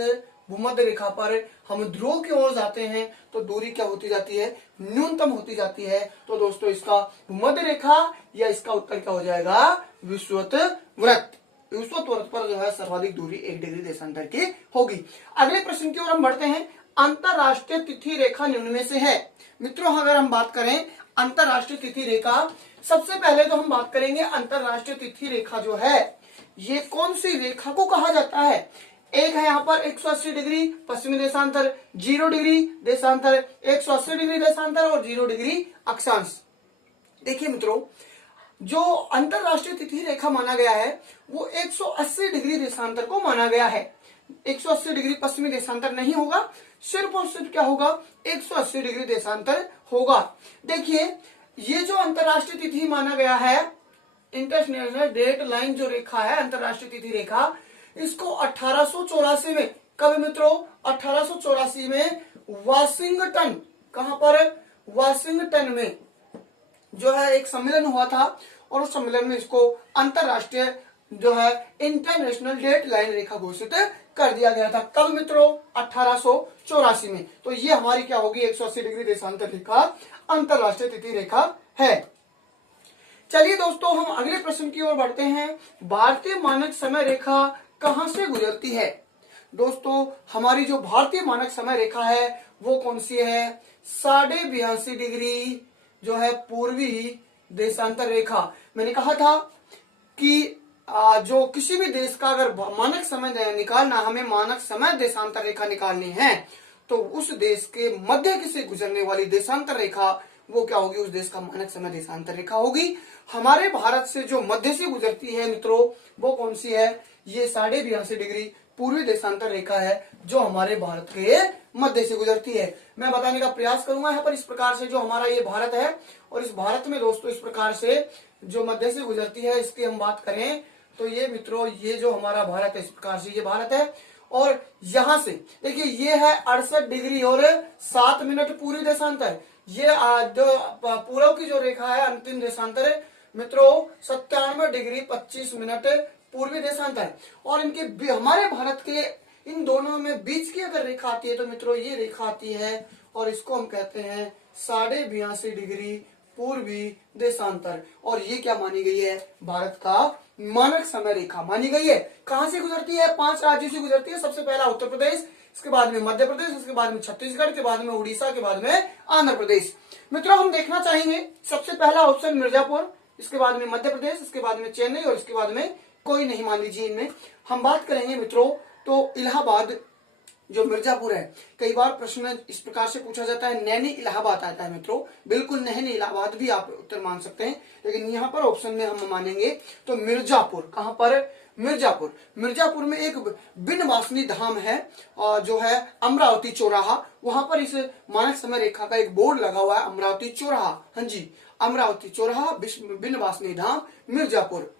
भूमध्य रेखा पर। हम ध्रुव की ओर जाते हैं तो दूरी क्या होती जाती है, न्यूनतम होती जाती है। तो दोस्तों इसका भूमध्य रेखा या इसका उत्तर क्या हो जाएगा, विषुवत व्रत। विषुवत व्रत पर जो है सर्वाधिक दूरी 1 डिग्री देशांतर की होगी। अगले प्रश्न की ओर हम बढ़ते हैं। अंतरराष्ट्रीय तिथि रेखा निम्न में से है। मित्रों अगर हम बात करें अंतरराष्ट्रीय तिथि रेखा, सबसे पहले तो हम बात करेंगे अंतरराष्ट्रीय तिथि रेखा जो है ये कौन सी रेखा को कहा जाता है। एक है यहाँ पर 180 डिग्री पश्चिमी देशांतर, 0 डिग्री देशांतर, 180 डिग्री देशांतर और 0 डिग्री अक्षांश। देखिए मित्रों जो अंतरराष्ट्रीय तिथि रेखा माना गया है वो 180 डिग्री देशांतर को माना गया है। 180 डिग्री पश्चिमी देशांतर नहीं होगा, सिर्फ और सिर्फ क्या होगा, 180 डिग्री देशांतर होगा। देखिए ये जो अंतरराष्ट्रीय तिथि माना गया है, इंटरनेशनल डेट लाइन जो रेखा है अंतरराष्ट्रीय तिथि रेखा, इसको 1884 में, कब मित्रों, 1884 में वाशिंगटन, कहां पर, वाशिंगटन में जो है एक सम्मेलन हुआ था और उस सम्मेलन में इसको अंतरराष्ट्रीय जो है इंटरनेशनल डेट लाइन रेखा घोषित कर दिया गया था। कब मित्रों, 1884 में। तो ये हमारी क्या होगी, 180 डिग्री देशांतर रेखा अंतरराष्ट्रीय तिथि रेखा है। चलिए दोस्तों हम अगले प्रश्न की ओर बढ़ते हैं। भारतीय मानक समय रेखा कहां से गुजरती है। दोस्तों हमारी जो भारतीय मानक समय रेखा है वो कौन सी है, 82.5 डिग्री जो है पूर्वी देशांतर रेखा। मैंने कहा था कि जो किसी भी देश का अगर मानक समय निकालना, हमें मानक समय देशांतर रेखा निकालनी है तो उस देश के मध्य से गुजरने वाली देशांतर रेखा वो क्या होगी, उस देश का मानक समय देशांतर रेखा होगी। हमारे भारत से जो मध्य से गुजरती है मित्रों वो कौन सी है, ये 82.5 डिग्री पूर्वी देशांतर रेखा है जो हमारे भारत के मध्य से गुजरती है। मैं बताने का प्रयास करूंगा यहाँ पर। इस प्रकार से जो हमारा ये भारत है और इस भारत में दोस्तों इस प्रकार से जो मध्य से गुजरती है, इसकी हम बात करें तो ये मित्रों ये जो हमारा भारत है इस प्रकार से ये भारत है। और यहां से देखिए ये है 68 डिग्री और 7 मिनट पूर्वी देशांतर। ये जो पूर्व की जो रेखा है अंतिम देशांतर है मित्रों 97 डिग्री 25 मिनट पूर्वी देशांतर। और इनके हमारे भारत के इन दोनों में बीच की अगर रेखा आती है तो मित्रों ये रेखा आती है और इसको हम कहते हैं 82.5 डिग्री पूर्वी देशांतर। और ये क्या मानी गई है, भारत का मानक समय रेखा मानी गई है। कहां से गुजरती है, 5 राज्यों से गुजरती है। सबसे पहला उत्तर प्रदेश, इसके बाद में मध्य प्रदेश, इसके बाद में छत्तीसगढ़, के बाद में उड़ीसा, के बाद में आंध्र प्रदेश। मित्रों हम देखना चाहेंगे सबसे पहला ऑप्शन मिर्जापुर, इसके बाद में मध्य प्रदेश, इसके बाद में चेन्नई और इसके बाद में कोई नहीं मान लीजिए इनमें। हम बात करेंगे मित्रों तो इलाहाबाद जो मिर्जापुर है, कई बार प्रश्न इस प्रकार से पूछा जाता है नैनी इलाहाबाद आता है मित्रों, बिल्कुल नैनी इलाहाबाद भी आप उत्तर मान सकते हैं, लेकिन यहाँ पर ऑप्शन में हम मानेंगे तो मिर्जापुर। कहां पर, मिर्जापुर। मिर्जापुर में एक बिनवासनी धाम है जो है अमरावती चौराहा, वहां पर इस मानक समय रेखा का एक बोर्ड लगा हुआ है, अमरावती चौराहा। हाँ जी, अमरावती चौराहा बिनवासनी धाम मिर्जापुर।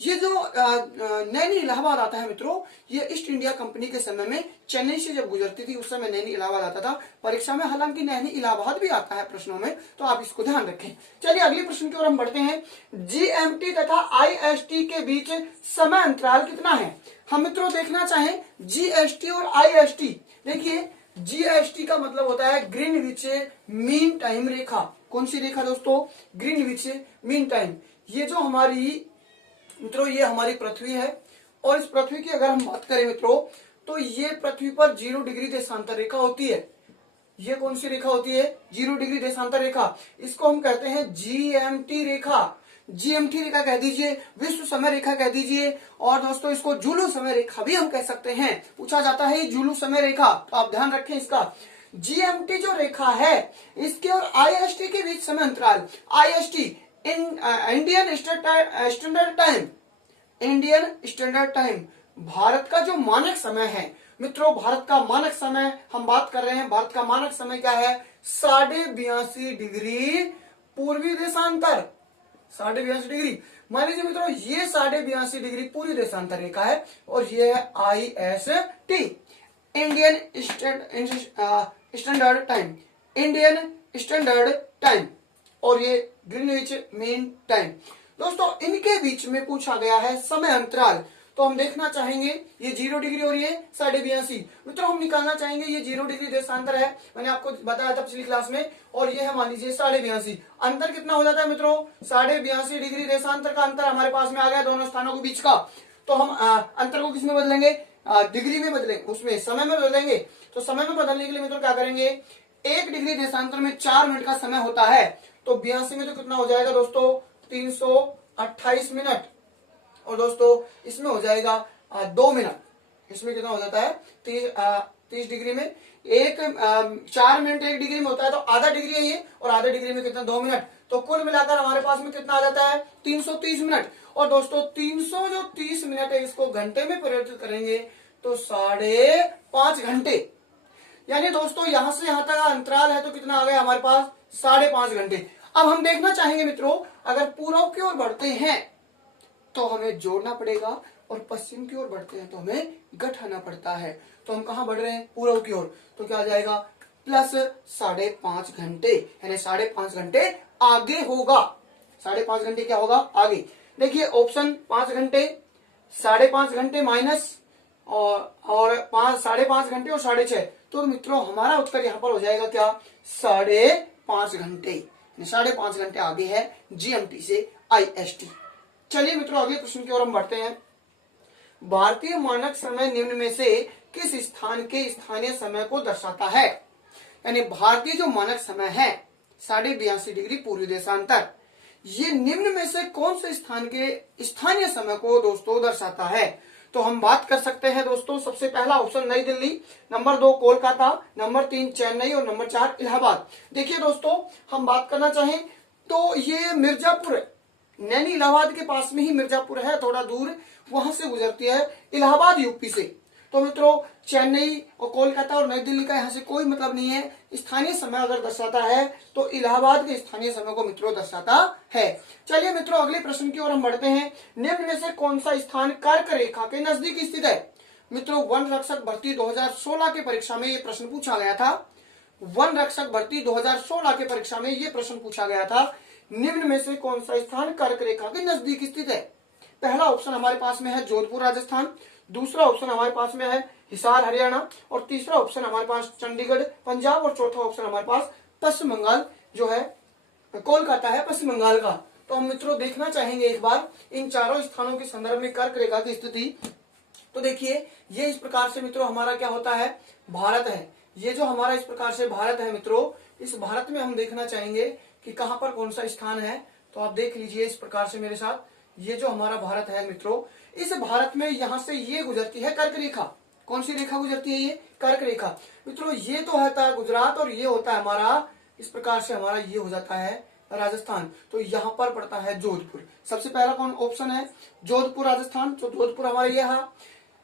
ये जो नैनी इलाहाबाद आता है मित्रों, ये ईस्ट इंडिया कंपनी के समय में चेन्नई से जब गुजरती थी उस समय नैनी इलाहाबाद आता था। परीक्षा में हालांकि नैनी इलाहाबाद भी आता है प्रश्नों में, तो आप इसको ध्यान रखें। चलिए अगले प्रश्न की ओर हम बढ़ते हैं। जीएमटी तथा आईएसटी के बीच समय अंतराल कितना है। हम मित्रों देखना चाहें जीएसटी और आईएसटी, देखिए जीएसटी का मतलब होता है ग्रीनविच मीन टाइम रेखा। कौन सी रेखा दोस्तों, ग्रीनविच मीन टाइम। ये जो हमारी मित्रों ये हमारी पृथ्वी है और इस पृथ्वी की अगर हम बात करें मित्रों तो ये पृथ्वी पर 0 डिग्री देशांतर रेखा होती है। ये कौन सी रेखा होती है, 0 डिग्री देशांतर रेखा। इसको हम कहते हैं जीएमटी रेखा। जीएमटी रेखा कह दीजिए, विश्व समय रेखा कह दीजिए, और दोस्तों इसको जूलू समय रेखा भी हम कह सकते हैं। पूछा जाता है ये जूलू समय रेखा, तो आप ध्यान रखें इसका। जीएमटी जो रेखा है इसके और आईएसटी के बीच समय अंतराल, IST Indian standard time, Indian standard time Bharat का जो मानक समय है मित्रों, भारत का मानक समय हम बात कर रहे हैं। भारत का मानक समय क्या है? 82.5 डिग्री पूर्वी देशांतर, 82.5 डिग्री। मान लीजिए मित्रों ये 82.5 डिग्री पूर्वी देशांतर रेखा है और ये है IST, Indian standard time, Indian standard time, और ये ग्रीनविच मीन टाइम। दोस्तों इनके बीच में पूछा गया है समय अंतराल, तो हम देखना चाहेंगे ये 0 डिग्री और ये 82.5। मित्रों हम निकालना चाहेंगे ये 0 डिग्री देशांतर है, मैंने आपको बताया था पिछली क्लास में, और ये है मान लीजिए 82.5। अंतर कितना हो जाता है मित्रों? 82.5 डिग्री देशांतर का अंतर हमारे पास में आ गया दोनों स्थानों के बीच का। तो हम अंतर को किसमें बदलेंगे? डिग्री में बदलेंगे, उसमें समय में बदलेंगे। तो समय में बदलने के लिए मित्रों क्या करेंगे? 1 डिग्री देशांतर में 4 मिनट का समय होता है, तो 82 में तो कितना हो जाएगा दोस्तों? 328 मिनट, और दोस्तों इसमें हो जाएगा 2 मिनट। इसमें कितना हो जाता है? 30 डिग्री में 4 मिनट 1 डिग्री में होता है, तो आधा डिग्री है ये, और आधा डिग्री में कितना? 2 मिनट। तो कुल मिलाकर हमारे पास में कितना आ जाता है? 330 मिनट। और दोस्तों 330 मिनट है, इसको घंटे में परिवर्तित करेंगे तो 5.5 घंटे। यानी दोस्तों यहां से यहां तक अंतराल है तो कितना आ गया हमारे पास? 5.5 घंटे। अब हम देखना चाहेंगे मित्रों, अगर पूर्व की ओर बढ़ते हैं तो हमें जोड़ना पड़ेगा, और पश्चिम की ओर बढ़ते हैं तो हमें घटाना पड़ता है। तो हम कहां बढ़ रहे हैं? पूर्व की ओर, तो क्या आ जाएगा? प्लस 5.5 घंटे, यानी 5.5 घंटे आगे होगा। 5.5 घंटे क्या होगा? आगे। देखिए ऑप्शन 5 घंटे, 5.5 घंटे माइनस और 5.5 घंटे और 6.5, तो मित्रों हमारा उत्तर यहाँ पर हो जाएगा क्या? 5.5 घंटे। 5.5 घंटे आगे है जीएमटी से आईएसटी। चलिए मित्रों अगले प्रश्न की ओर हम बढ़ते हैं। भारतीय मानक समय निम्न में से किस स्थान के स्थानीय समय को दर्शाता है? यानी भारतीय जो मानक समय है 82.5 डिग्री पूर्वी देशांतर, ये निम्न में से कौन से स्थान के स्थानीय समय को दोस्तों दर्शाता है? तो हम बात कर सकते हैं दोस्तों, सबसे पहला ऑप्शन नई दिल्ली, नंबर 2 कोलकाता, नंबर 3 चेन्नई और नंबर 4 इलाहाबाद। देखिए दोस्तों हम बात करना चाहें तो ये मिर्जापुर, नैनी इलाहाबाद के पास में ही मिर्जापुर है, थोड़ा दूर, वहां से गुजरती है इलाहाबाद यूपी से। तो मित्रों चेन्नई और कोलकाता और नई दिल्ली का यहाँ से कोई मतलब नहीं है। स्थानीय समय अगर दर्शाता है तो इलाहाबाद के स्थानीय समय को मित्रों दर्शाता है। चलिए मित्रों अगले प्रश्न की ओर हम बढ़ते हैं। निम्न में से कौन सा स्थान कर्क रेखा के नजदीक स्थित है? मित्रों वन रक्षक भर्ती 2016 के परीक्षा में ये प्रश्न पूछा गया था। वन रक्षक भर्ती 2016 के परीक्षा में ये प्रश्न पूछा गया था, निम्न में से कौन सा स्थान कर्क रेखा के नजदीक स्थित है? पहला ऑप्शन हमारे पास में है जोधपुर राजस्थान, दूसरा ऑप्शन हमारे पास में है हिसार हरियाणा, और तीसरा ऑप्शन हमारे पास चंडीगढ़ पंजाब, और चौथा ऑप्शन हमारे पास पश्चिम बंगाल जो है कोलकाता है पश्चिम बंगाल का। तो हम मित्रों देखना चाहेंगे एक बार इन चारों स्थानों के संदर्भ में कर्क रेखा की स्थिति। तो देखिए ये इस प्रकार से मित्रों हमारा क्या होता है? भारत है। ये जो हमारा इस प्रकार से भारत है मित्रों, इस भारत में हम देखना चाहेंगे कि कहां पर कौन सा स्थान है। तो आप देख लीजिए इस प्रकार से मेरे साथ, ये जो हमारा भारत है मित्रों, इस भारत में यहां से ये गुजरती है कर्क रेखा। कौन सी रेखा गुजरती है? ये कर्क रेखा। मित्रों ये तो होता है गुजरात, और ये होता है हमारा इस प्रकार से हमारा ये हो जाता है राजस्थान। तो यहाँ पर पड़ता है जोधपुर। सबसे पहला कौन ऑप्शन है? जोधपुर राजस्थान, तो जोधपुर हमारा ये है।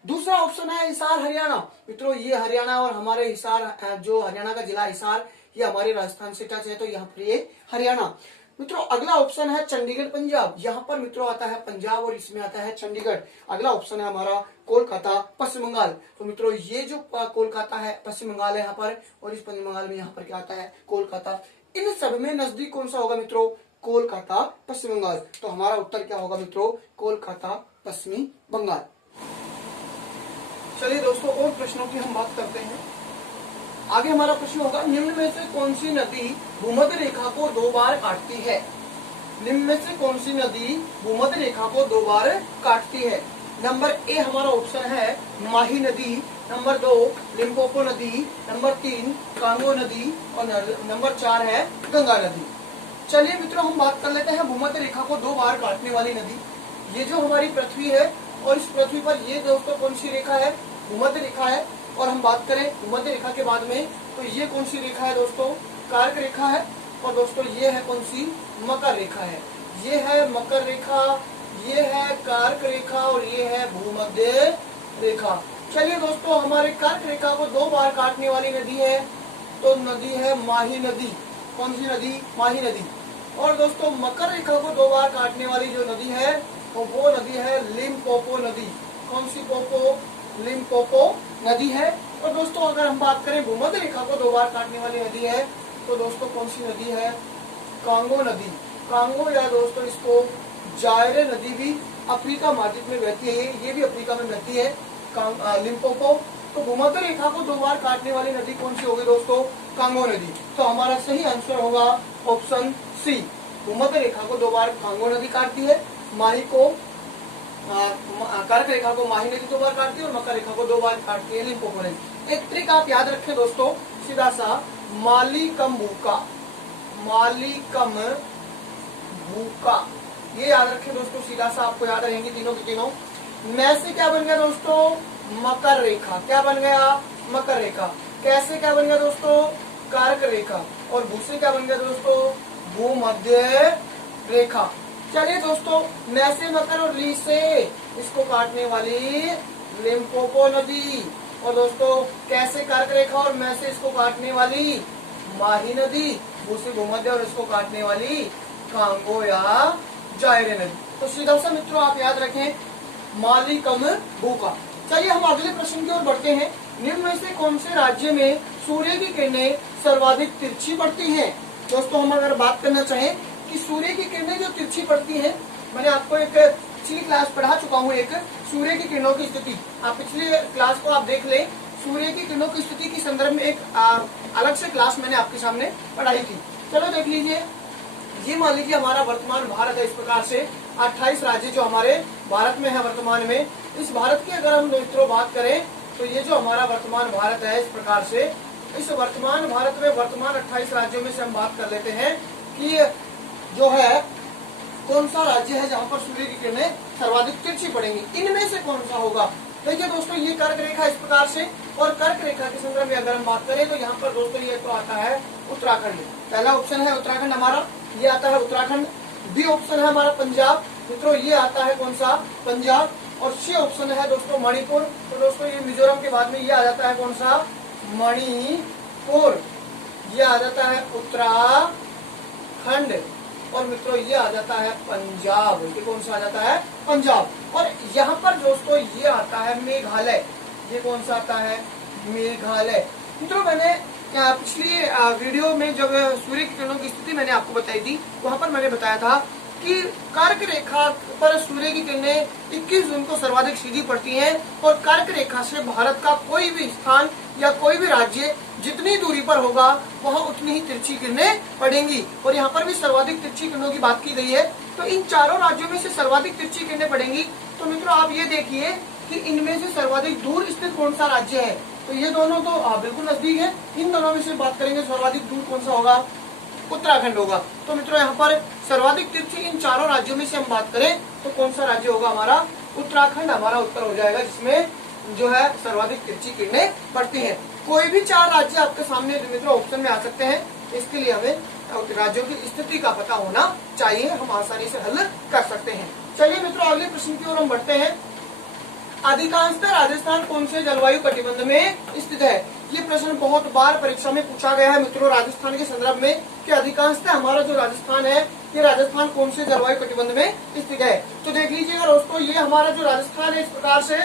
दूसरा ऑप्शन है हिसार हरियाणा। मित्रों ये हरियाणा और हमारे हिसार, जो हरियाणा का जिला हिसार, ये हमारे राजस्थान से टच है, तो यहाँ पर ये हरियाणा। मित्रों अगला ऑप्शन है चंडीगढ़ पंजाब। यहाँ पर मित्रों आता है पंजाब और इसमें आता है चंडीगढ़। अगला ऑप्शन है हमारा कोलकाता पश्चिम बंगाल। तो मित्रों ये जो कोलकाता है पश्चिम बंगाल है यहाँ पर, और इस पश्चिम बंगाल में यहाँ पर क्या आता है? कोलकाता। इन सब में नजदीक कौन सा होगा मित्रों? कोलकाता पश्चिम बंगाल। तो हमारा उत्तर क्या होगा मित्रों? कोलकाता पश्चिमी बंगाल। चलिए दोस्तों और प्रश्नों की हम बात करते हैं। आगे हमारा प्रश्न होगा, निम्न में से कौन सी नदी भूमध्य रेखा को 2 बार काटती है? निम्न में से कौन सी नदी भूमध्य रेखा को 2 बार काटती है? नंबर ए हमारा ऑप्शन है माही नदी, नंबर 2 लिम्पोपो नदी, नंबर 3 कांगो नदी, और नंबर 4 है गंगा नदी। चलिए मित्रों, हम बात कर लेते हैं भूमध्य रेखा को 2 बार काटने वाली नदी। ये जो हमारी पृथ्वी है और इस पृथ्वी पर ये दोस्तों कौन सी रेखा है? भूमध्य रेखा है। और हम बात करें भूमध्य रेखा के बाद में, तो ये कौन सी रेखा है दोस्तों? कर्क रेखा है। और दोस्तों ये है कौन सी? मकर रेखा है। ये है मकर रेखा, ये है कर्क रेखा और ये है भूमध्य रेखा। चलिए दोस्तों, हमारे कर्क रेखा को 2 बार काटने वाली नदी है, तो नदी है माही नदी। कौन सी नदी? माही नदी। और दोस्तों मकर रेखा को 2 बार काटने वाली जो नदी है वो नदी है लिम्पोपो नदी। कौन सी पोपो? लिम्पोपो नदी है। और दोस्तों अगर हम बात करें भूमध्य रेखा को 2 बार काटने वाली नदी है, तो दोस्तों कौन सी नदी है? कांगो नदी। कांगो या दोस्तों इसको जायरे नदी भी अफ्रीका महाद्वीप में बहती है, ये भी अफ्रीका में बहती है लिम्पोपो। तो भूमध्य रेखा को 2 बार काटने वाली नदी कौन सी होगी दोस्तों? कांगो नदी। तो हमारा सही आंसर होगा ऑप्शन सी। भूमध्य रेखा को 2 बार कांगो नदी काटती है, माही को कर्क रेखा को माही नदी 2 बार काटती है और मकर रेखा को 2 बार काटती है लिम्पोपो नदी। एक ट्रिक आप याद रखें दोस्तों, सीधा सा मालिकम भूका, मालिकम भूका, ये याद रखें दोस्तों, सीधा सा आपको याद रहेंगे तीनों के तीनों। मैं से क्या बन गया दोस्तों? मकर रेखा। क्या बन गया? मकर रेखा। कैसे क्या बन गया दोस्तों? कर्क रेखा। और भू से क्या बन गया दोस्तों? भूमध्य रेखा। चलिए दोस्तों, मैं से मकर और ली से इसको काटने वाली लिम्पोपो नदी। और दोस्तों कैसे कर्क रेखा और मैं से इसको काटने वाली माही नदी, भू से भूमध्य और इसको काटने वाली कांगो या जायरे नदी। तो सीधा सा मित्रों आप याद रखें मालिकम भूका। चलिए हम अगले प्रश्न की ओर बढ़ते हैं। निम्न में से कौन से राज्य में सूर्य की किरणें सर्वाधिक तिरछी पड़ती हैं? दोस्तों हम अगर बात करना चाहें कि सूर्य की किरणें जो तिरछी पड़ती हैं, मैंने आपको एक पिछली क्लास पढ़ा चुका हूँ, एक सूर्य की किरणों की स्थिति। आप पिछली क्लास को आप देख लें, सूर्य की किरणों की स्थिति के संदर्भ में एक अलग से क्लास मैंने आपके सामने पढ़ाई थी। चलो देख लीजिए। ये मान लीजिए हमारा वर्तमान भारत है। इस प्रकार से 28 राज्य जो हमारे भारत में है वर्तमान में, इस भारत की अगर हम मित्रों बात करें तो ये जो हमारा वर्तमान भारत है, इस प्रकार से इस वर्तमान भारत में वर्तमान 28 राज्यों में से हम बात कर लेते हैं कि जो है कौन सा राज्य है जहाँ पर सूर्य की किरणें सर्वाधिक तिरछी पड़ेंगी। इनमें से कौन सा होगा? देखिए दोस्तों, ये कर्क रेखा इस प्रकार से, और कर्क रेखा के संदर्भ में अगर हम बात करें तो यहाँ पर दोस्तों ये तो आता है उत्तराखंड। पहला ऑप्शन है उत्तराखंड हमारा, ये आता है उत्तराखंड। बी ऑप्शन है हमारा पंजाब मित्रों, ये आता है कौन सा? पंजाब। और सी ऑप्शन है दोस्तों मणिपुर। तो दोस्तों ये मिजोरम के बाद में ये आ जाता है कौन सा? मणिपुर। ये आ जाता है उत्तराखंड। और मित्रों ये आ जाता है पंजाब। ये कौन सा आ जाता है? पंजाब। और यहाँ पर दोस्तों ये आता है मेघालय। ये कौन सा आता है? मेघालय। मित्रों मैंने पिछली वीडियो में जब सूर्य की किरणों की स्थिति मैंने आपको बताई थी, वहां पर मैंने बताया था कि कर्क रेखा पर सूर्य की किरणें 21 जून को सर्वाधिक सीधी पड़ती हैं और कर्क रेखा से भारत का कोई भी स्थान या कोई भी राज्य जितनी दूरी पर होगा वहाँ उतनी ही तिरछी किरणें पड़ेंगी। और यहाँ पर भी सर्वाधिक तिरछी किरणों की बात की गई है। तो इन चारों राज्यों में से सर्वाधिक तिरछी किरणें पड़ेंगी। तो मित्रों आप ये देखिए कि इनमें से सर्वाधिक दूर स्थित कौन सा राज्य है? तो ये दोनों तो बिल्कुल नजदीक है। इन दोनों में से बात करेंगे सर्वाधिक दूर कौन सा होगा? उत्तराखंड होगा। तो मित्रों यहाँ पर सर्वाधिक तिरछी इन चारों राज्यों में से हम बात करें तो कौन सा राज्य होगा हमारा? उत्तराखंड हमारा उत्तर हो जाएगा, जिसमें जो है सर्वाधिक तिरछी किरणें पड़ती हैं। कोई भी 4 राज्य आपके सामने मित्रों ऑप्शन में आ सकते हैं। इसके लिए हमें राज्यों की स्थिति का पता होना चाहिए, हम आसानी से हल कर सकते हैं। चलिए मित्रों अगले प्रश्न की ओर हम बढ़ते हैं। अधिकांशतः राजस्थान कौन से जलवायु कटिबंध में स्थित है? ये प्रश्न बहुत बार परीक्षा में पूछा गया है मित्रों राजस्थान के संदर्भ में कि अधिकांशतः हमारा जो राजस्थान है, ये राजस्थान कौन से जलवायु कटिबंध में स्थित है? तो देख लीजिएगा दोस्तों, ये हमारा जो राजस्थान है इस प्रकार से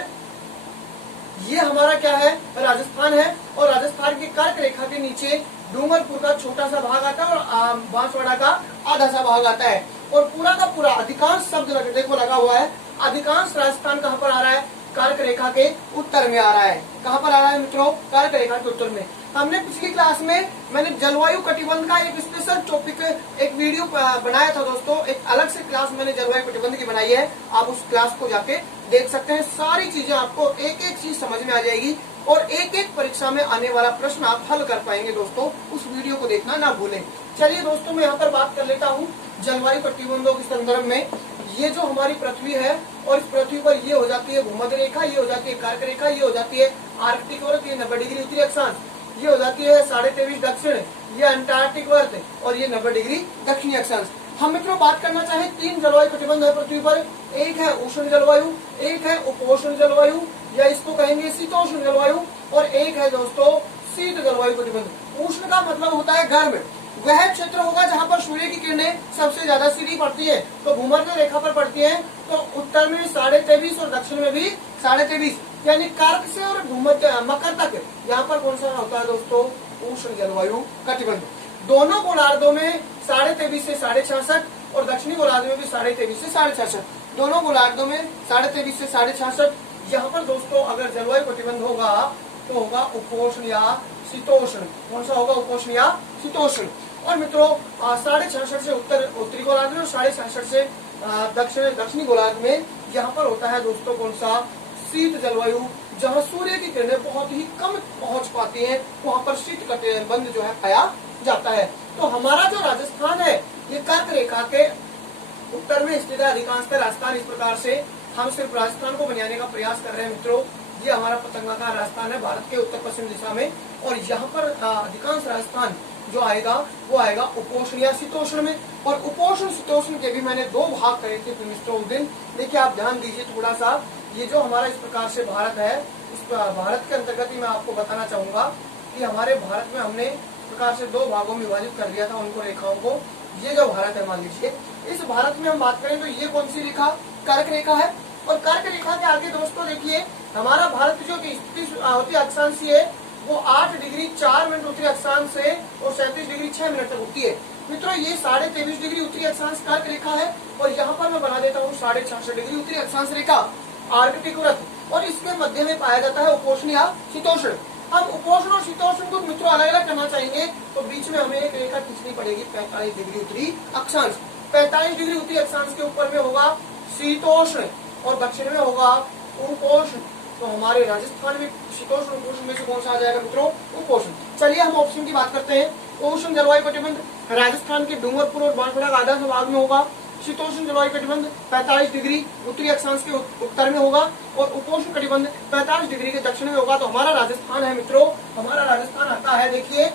ये हमारा क्या है? राजस्थान है। और राजस्थान के कर्क रेखा के नीचे डूंगरपुर का छोटा सा भाग आता है और बांसवाड़ा का आधा सा भाग आता है। और पूरा का पूरा अधिकांश शब्द देखो लगा हुआ है। अधिकांश राजस्थान कहाँ पर आ रहा है? कर्क रेखा के उत्तर में आ रहा है। कहाँ पर आ रहा है मित्रों? कर्क रेखा के उत्तर में। हमने पिछली क्लास में मैंने जलवायु कटिबंध का एक स्पेशल टॉपिक एक वीडियो बनाया था दोस्तों। एक अलग से क्लास मैंने जलवायु कटिबंध की बनाई है, आप उस क्लास को जाके देख सकते हैं। सारी चीजें आपको एक एक चीज समझ में आ जाएगी और एक एक परीक्षा में आने वाला प्रश्न आप हल कर पाएंगे दोस्तों। उस वीडियो को देखना ना भूलें। चलिए दोस्तों, मैं यहाँ पर बात कर लेता हूँ जलवायु प्रतिबंधों के संदर्भ में। ये जो हमारी पृथ्वी है और इस पृथ्वी पर ये हो जाती है भूमध्य रेखा, ये हो जाती है कर्क रेखा, ये हो जाती है आर्कटिक वर्त, ये 90 डिग्री उत्तरी अक्षांश, ये हो जाती है 23.5 दक्षिण, ये अंटार्कटिक वर्त और ये 90 डिग्री दक्षिणी अक्षांश। हम मित्रों बात करना चाहें, 3 जलवायु प्रतिबंध है पृथ्वी पर। एक है उष्ण जलवायु, एक है उपोष्ण जलवायु या इसको कहेंगे शीतोष्ण जलवायु, और एक है दोस्तों शीत जलवायु प्रतिबंध। उष्ण का मतलब होता है गर्म, वह क्षेत्र होगा जहाँ पर सूर्य की किरणें सबसे ज्यादा सीधी पड़ती है, तो भूमध्य रेखा पर पड़ती है, तो उत्तर में 23.5 और दक्षिण में भी 23.5, यानी कर्क से और भूमध्य मकर तक यहाँ पर कौन सा होता है दोस्तों, उष्ण जलवायु कटिबंध। दोनों गोलार्धों में 23.5 से 66.5 और दक्षिणी गोलार्ध में भी 23.5 से 66.5, दोनों गोलार्धों में 23.5 से 66.5। यहाँ पर दोस्तों अगर जलवायु प्रतिबंध होगा तो होगा उपोष्ण या शीतोष्ण। कौन सा होगा, उपोष्ण या शीतोष्ण। और मित्रों 66.5 से उत्तरी गोलार्ध में और 66.5 से दक्षिणी गोलार्ध में यहाँ पर होता है दोस्तों कौन सा, शीत जलवायु, जहाँ सूर्य की किरणें बहुत ही कम पहुंच पाती हैं, वहाँ पर शीत कटिबंध जो है पाया जाता है। तो हमारा जो राजस्थान है ये कर्क रेखा के उत्तर में स्थित है। अधिकांशतः राजस्थान इस प्रकार से हम सिर्फ राजस्थान को बनाने का प्रयास कर रहे हैं मित्रों। ये हमारा पतंगाकार राजस्थान है भारत के उत्तर पश्चिम दिशा में, और यहाँ पर अधिकांश राजस्थान जो आएगा वो आएगा उपोष्ण या शीतोष्ण में। और उपोष्ण शीतोष्ण के भी मैंने 2 भाग करे थे मित्रों उस दिन। देखिए आप ध्यान दीजिए थोड़ा सा, ये जो हमारा इस प्रकार से भारत है, इस भारत के अंतर्गत ही मैं आपको बताना चाहूंगा कि हमारे भारत में हमने प्रकार से 2 भागों में विभाजित कर दिया था उनको, रेखाओं को। ये जो भारत है मान लीजिए, इस भारत में हम बात करें तो ये कौन सी रेखा, कर्क रेखा है। और कर्क रेखा के आगे दोस्तों देखिए हमारा भारत जो की उत्तरी अक्षांश है वो 8 डिग्री 4 मिनट उत्तरी अक्षांश से और 37 डिग्री 6 मिनट तक होती है। मित्रों ये 23.5 डिग्री उत्तरी अक्षांश कर्क रेखा है, और यहाँ पर मैं बना देता हूँ 66.5 डिग्री उत्तरी अक्षांश रेखा आर्कटिक वृत्त, और इसके मध्य में पाया जाता है उपोष्ण या शीतोष्ण। हम उपोष्ण और शीतोष्ण को मित्रों अलग अलग करना चाहेंगे तो बीच में हमें एक रेखा खींचनी पड़ेगी 45 डिग्री उत्तरी अक्षांश। 45 डिग्री उत्तरी अक्षांश के ऊपर में होगा शीतोष्ण और दक्षिण में होगा उपोष्ण। तो हमारे राजस्थान में शीतोष्ण उपोष्ण में से कौन सा आ जाएगा मित्रों, उपोष्ण। चलिए हम ऑप्शन की बात करते हैं। उष्ण जलवायु कटिबंध राजस्थान के डूंगरपुर और बांसवाड़ा का आधा भाग में होगा। शीतोष्ण जलवायु कटिबंध 45 डिग्री उत्तरी अक्षांश के उत्तर में होगा, और उपोष्ण कटिबंध 45 डिग्री के दक्षिण में होगा। तो हमारा राजस्थान है मित्रों, हमारा राजस्थान आता है, देखिए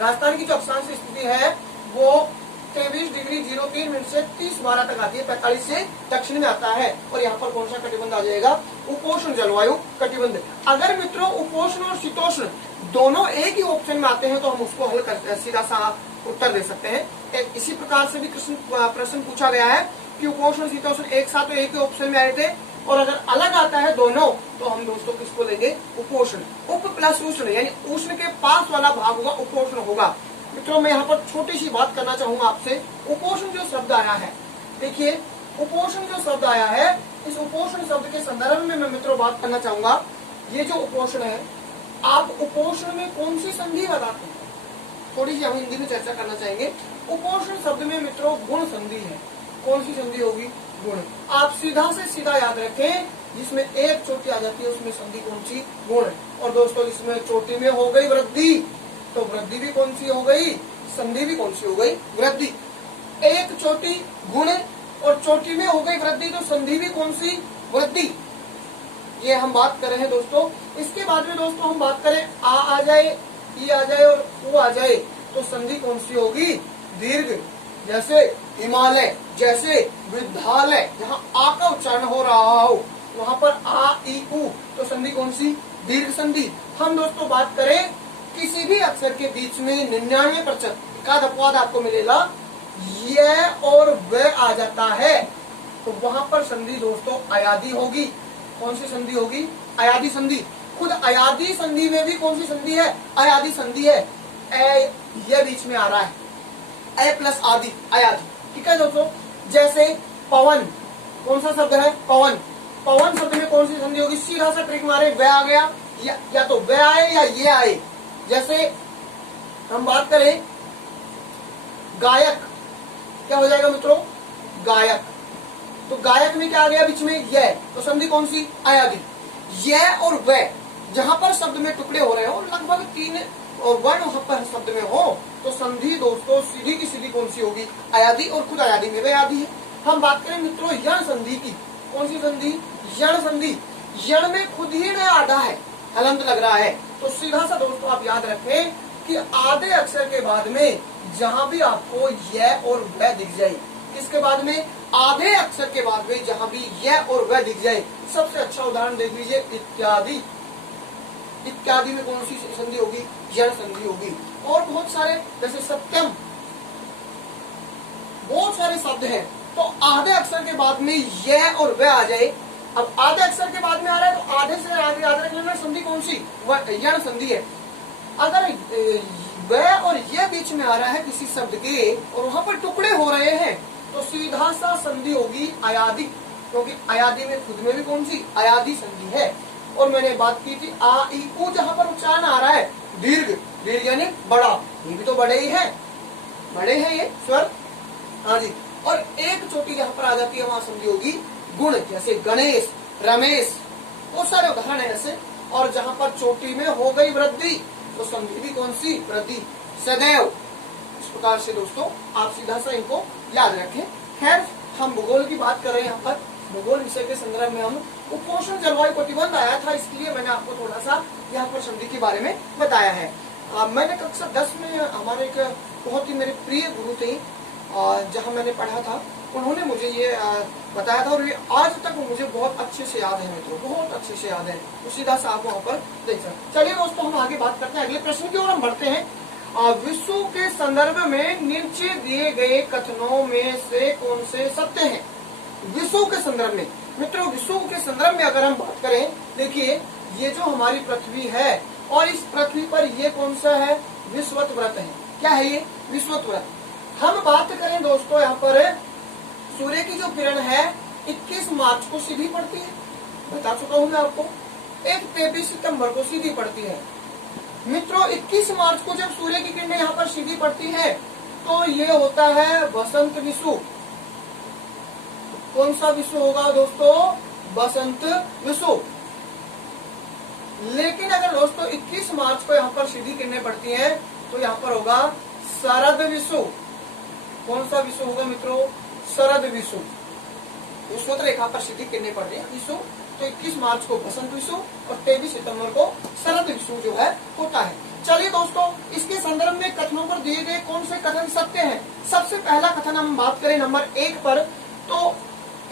राजस्थान की जो अक्षांश स्थिति है वो 23 डिग्री 03 मिनट से 30:12 तक आती है, 45 से दक्षिण में आता है। और यहाँ पर कौन सा कटिबंध आ जाएगा, उपोष्ण जलवायु कटिबंध। अगर मित्रों उपोष्ण और शीतोष्ण दोनों एक ही ऑप्शन में आते हैं तो हम उसको हल कर सीधा सा उत्तर दे सकते हैं। इसी प्रकार से भी प्रश्न पूछा गया है कि उपोष्ण और शीतोष्ण एक साथ तो एक ही ऑप्शन में आए थे, और अगर अलग आता है दोनों तो हम दोस्तों किसको लेंगे, उपोष्ण। उप प्लस उष्ण यानी उष्ण के पास वाला भाग होगा, उपोष्ण होगा। मित्रों मैं यहाँ पर छोटी सी बात करना चाहूंगा आपसे। उपोष्ण जो शब्द आया है, देखिए उपोष्ण जो शब्द आया है, इस उपोष्ण शब्द के संदर्भ में मैं मित्रों बात करना चाहूंगा। ये जो उपोष्ण है, आप उपोष्ण में कौन सी संधि बताते हैं, थोड़ी सी हम हिंदी में चर्चा करना चाहेंगे। उपोष्ण शब्द में मित्रों गुण संधि है। कौन सी संधि होगी, गुण। आप सीधा से सीधा याद रखें, जिसमें एक चोटी आ जाती है उसमें संधि कौन सी, गुण। और दोस्तों जिसमें चोटी में हो गई वृद्धि, तो वृद्धि भी कौन सी हो गई, संधि भी कौन सी हो गई, वृद्धि। एक चोटी गुण और चोटी में हो गई वृद्धि, तो संधि भी कौन सी, वृद्धि। ये हम बात कर रहे हैं दोस्तों। इसके बाद में दोस्तों हम बात करें आ जाए, ई आ जाए और ऊ आ जाए, तो संधि कौन सी होगी, दीर्घ। जैसे हिमालय, जैसे विद्यालय, जहाँ आ का उच्चारण हो रहा हो वहाँ पर आ ई ऊ, तो संधि कौन सी, दीर्घ संधि। हम दोस्तों बात करें किसी भी अक्षर के बीच में 99% एकाध अपवाद आपको मिलेगा, ये और वे आ जाता है, तो वहां पर संधि दोस्तों अयादी होगी। कौन सी संधि होगी, अयादी संधि। खुद अयादी संधि में भी कौन सी संधि है, अयादी संधि है। ए ये बीच में आ रहा है, ए प्लस आदि, अयादी। ठीक है दोस्तों। जैसे पवन, कौन सा शब्द है, पवन। पवन शब्द में कौन सी संधि होगी, सीधा सा ट्रिक मारे, वे आ गया, या तो वे आए या ये आए। जैसे हम बात करें गायक, क्या हो जाएगा मित्रों, गायक। तो गायक में क्या आ गया बीच में, यह, तो संधि कौन सी, अयादी। यह और वह, जहां पर शब्द में टुकड़े हो रहे हो, लगभग 3 वर्ण वहां पर शब्द में हो, तो संधि दोस्तों सीधी की सीधी कौन सी होगी? अयादी, और खुद अयादी में भी अयादी है। हम बात करें मित्रों यण संधि की, कौन सी संधि? यण संधि। यण में खुद ही नया आधा है, हलंत लग रहा है, तो सीधा सा दोस्तों आप याद रखें कि आधे अक्षर के बाद में जहां भी आपको य और व दिख जाए, किसके बाद में? आधे अक्षर के बाद में जहां भी य और व दिख जाए, सबसे अच्छा उदाहरण देख लीजिए इत्यादि। इत्यादि में कौन सी संधि होगी? यण संधि होगी। और बहुत सारे जैसे सत्यम, बहुत सारे शब्द हैं, तो आधे अक्षर के बाद में य और व आ जाए। अब आधे अक्षर के बाद में आ रहा है तो आधे से आगे याद रख लेना संधि कौन सी? यण संधि है। अगर व और ये बीच में आ रहा है किसी शब्द के और वहां पर टुकड़े हो रहे हैं, तो सीधा सा संधि होगी अयादी, क्योंकि अयादी में खुद में भी कौन सी? अयादी संधि है। और मैंने बात की थी आ ई उ, जहां पर उच्चारण आ रहा है दीर्घ, दीर्घ यानी बड़ा, ये भी तो बड़े ही है, बड़े हैं ये स्वर, हाँ जी। और एक चोटी जहां पर आ जाती है वहां संधि होगी गुण, जैसे गणेश, रमेश, बहुत सारे उदाहरण है ऐसे। और जहां पर चोटी में हो गई वृद्धि, तो संधि भी कौन सी? वृद्धि। सदैव। इस प्रकार से दोस्तों आप सीधा सा इनको याद रखें। खैर हम भूगोल की बात कर रहे हैं, यहाँ पर भूगोल विषय के संदर्भ में हम उपोष्ण जलवायु प्रतिबंध आया था, इसलिए मैंने आपको थोड़ा सा यहाँ पर संधि के बारे में बताया है। मैंने कक्षा 10 में हमारे एक बहुत ही मेरे प्रिय गुरु थे, जहाँ मैंने पढ़ा था, उन्होंने मुझे ये बताया था, और ये आज तक मुझे बहुत अच्छे से याद है मित्रों, बहुत अच्छे से याद है। तो सीधा सा आप वहाँ पर देख सकते। चलिए दोस्तों हम आगे बात करते हैं, अगले प्रश्न की ओर हम बढ़ते हैं। विश्व के संदर्भ में नीचे दिए गए कथनों में से कौन से सत्य हैं? विश्व के संदर्भ में मित्रों, विश्व के संदर्भ में अगर हम बात करें, देखिए ये जो हमारी पृथ्वी है और इस पृथ्वी पर ये कौन सा है? विषुवत व्रत है। क्या है ये? विषुवत व्रत। हम बात करें दोस्तों यहाँ पर सूर्य की जो किरण है 21 मार्च को सीधी पड़ती है, बता चुका हूं मैं आपको। एक 23 सितंबर को सीधी पड़ती है। मित्रों 21 मार्च को जब सूर्य की किरणें यहाँ पर सीधी पड़ती है तो ये होता है बसंत विषु। कौन सा विषु होगा दोस्तों? बसंत विषु। लेकिन अगर दोस्तों 21 मार्च को यहाँ पर सीधी किरणें पड़ती हैं तो यहाँ पर होगा शरद विषु। कौन सा विषु होगा मित्रों? शरद विषु। विषुवत रेखा पर सीधी किरणें पड़ रही है विषु, तो 21 मार्च को बसंत विषु और 23 सितंबर को शरद विषु जो है होता है। चलिए दोस्तों इसके संदर्भ में कथनों पर दिए गए कौन से कथन सत्य हैं? सबसे पहला कथन हम बात करें नंबर 1 पर, तो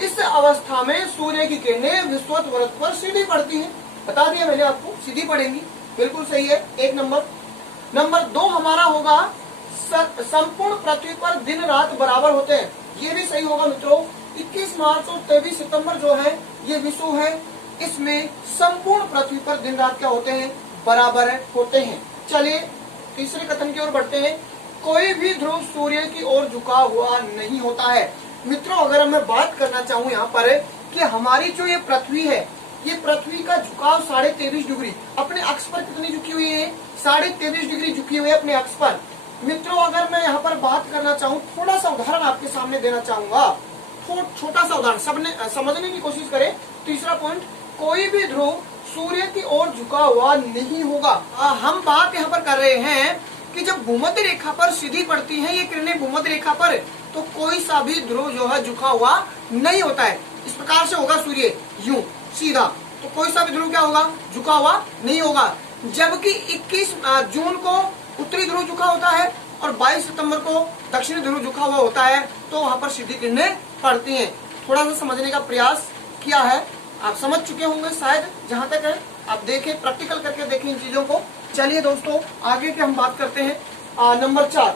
इस अवस्था में सूर्य की किरणें विषुवत व्रत पर सीधी पड़ती हैं। बता दिया मैंने आपको, सीधी पड़ेंगी, बिल्कुल सही है, 1 नंबर। नंबर 2 हमारा होगा संपूर्ण पृथ्वी पर दिन रात बराबर होते हैं। ये भी सही होगा मित्रों। 21 मार्च और 23 सितंबर जो है ये विषु है, इसमें संपूर्ण पृथ्वी पर दिन रात क्या होते हैं? बराबर होते हैं। चलिए तीसरे कथन की ओर बढ़ते हैं। कोई भी ध्रुव सूर्य की ओर झुका हुआ नहीं होता है। मित्रों अगर मैं बात करना चाहूँ यहाँ पर कि हमारी जो ये पृथ्वी है, ये पृथ्वी का झुकाव 23.5 डिग्री, अपने अक्ष पर कितनी झुकी हुई है? 23.5 डिग्री झुकी हुई है अपने अक्ष पर। मित्रों अगर मैं यहाँ पर बात करना चाहूँ, थोड़ा सा उदाहरण आपके सामने देना चाहूंगा, छोटा सा उदाहरण, सबने समझने की कोशिश करें। तीसरा पॉइंट, कोई भी ध्रुव सूर्य की ओर झुका हुआ नहीं होगा। हम बात यहाँ पर कर रहे हैं कि जब भूमध्य रेखा पर सीधी पड़ती है ये किरणें भूमध्य रेखा पर, तो कोई सा भी ध्रुव जो है झुका हुआ नहीं होता है। इस प्रकार से होगा सूर्य यूं सीधा, तो कोई सा भी ध्रुव क्या होगा? झुका हुआ नहीं होगा। जबकि 21 जून को उत्तरी ध्रुव झुका होता है और 22 सितंबर को दक्षिणी ध्रुव झुका हुआ होता है, तो वहां पर सीधी किरणें पड़ती हैं। थोड़ा सा समझने का प्रयास किया है, आप समझ चुके होंगे शायद, जहां तक है आप देखें, प्रैक्टिकल करके देखें इन चीजों को। चलिए दोस्तों आगे की हम बात करते हैं। नंबर 4,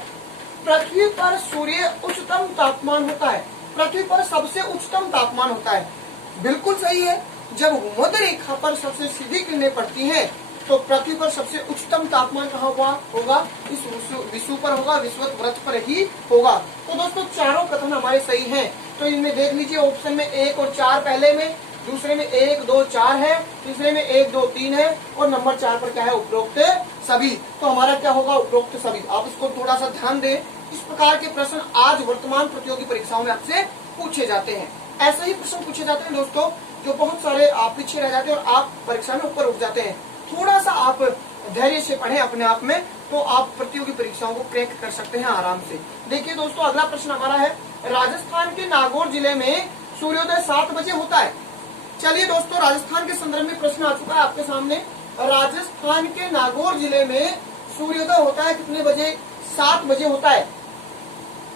पृथ्वी पर सूर्य उच्चतम तापमान होता है। पृथ्वी पर सबसे उच्चतम तापमान होता है, बिल्कुल सही है। जब भूमध्य रेखा पर सबसे सीधी किरणें पड़ती हैं तो पृथ्वी पर सबसे उच्चतम तापमान कहाँ होगा? इस विषु पर होगा, विषुवत व्रत पर ही होगा। तो दोस्तों चारों कथन हमारे सही हैं। तो इनमें देख लीजिए, ऑप्शन में 1 और 4 पहले में, दूसरे में 1, 2, 4 है, तीसरे में 1, 2, 3 है, और नंबर 4 पर क्या है? उपरोक्त सभी। तो हमारा क्या होगा? उपरोक्त सभी। आप इसको थोड़ा सा ध्यान दें। इस प्रकार के प्रश्न आज वर्तमान प्रतियोगी परीक्षाओं में आपसे पूछे जाते हैं। ऐसे ही प्रश्न पूछे जाते हैं दोस्तों, जो बहुत सारे आप पीछे रह जाते हैं और आप परीक्षा में ऊपर उठ जाते हैं। थोड़ा सा आप धैर्य से पढ़ें अपने आप में, तो आप प्रतियोगी परीक्षाओं को क्रैक कर सकते हैं आराम से। देखिए दोस्तों, अगला प्रश्न हमारा है, राजस्थान के नागौर जिले में सूर्योदय 7 बजे होता है। चलिए दोस्तों, राजस्थान के संदर्भ में प्रश्न आ चुका है आपके सामने। राजस्थान के नागौर जिले में सूर्योदय होता है कितने बजे? 7 बजे होता है।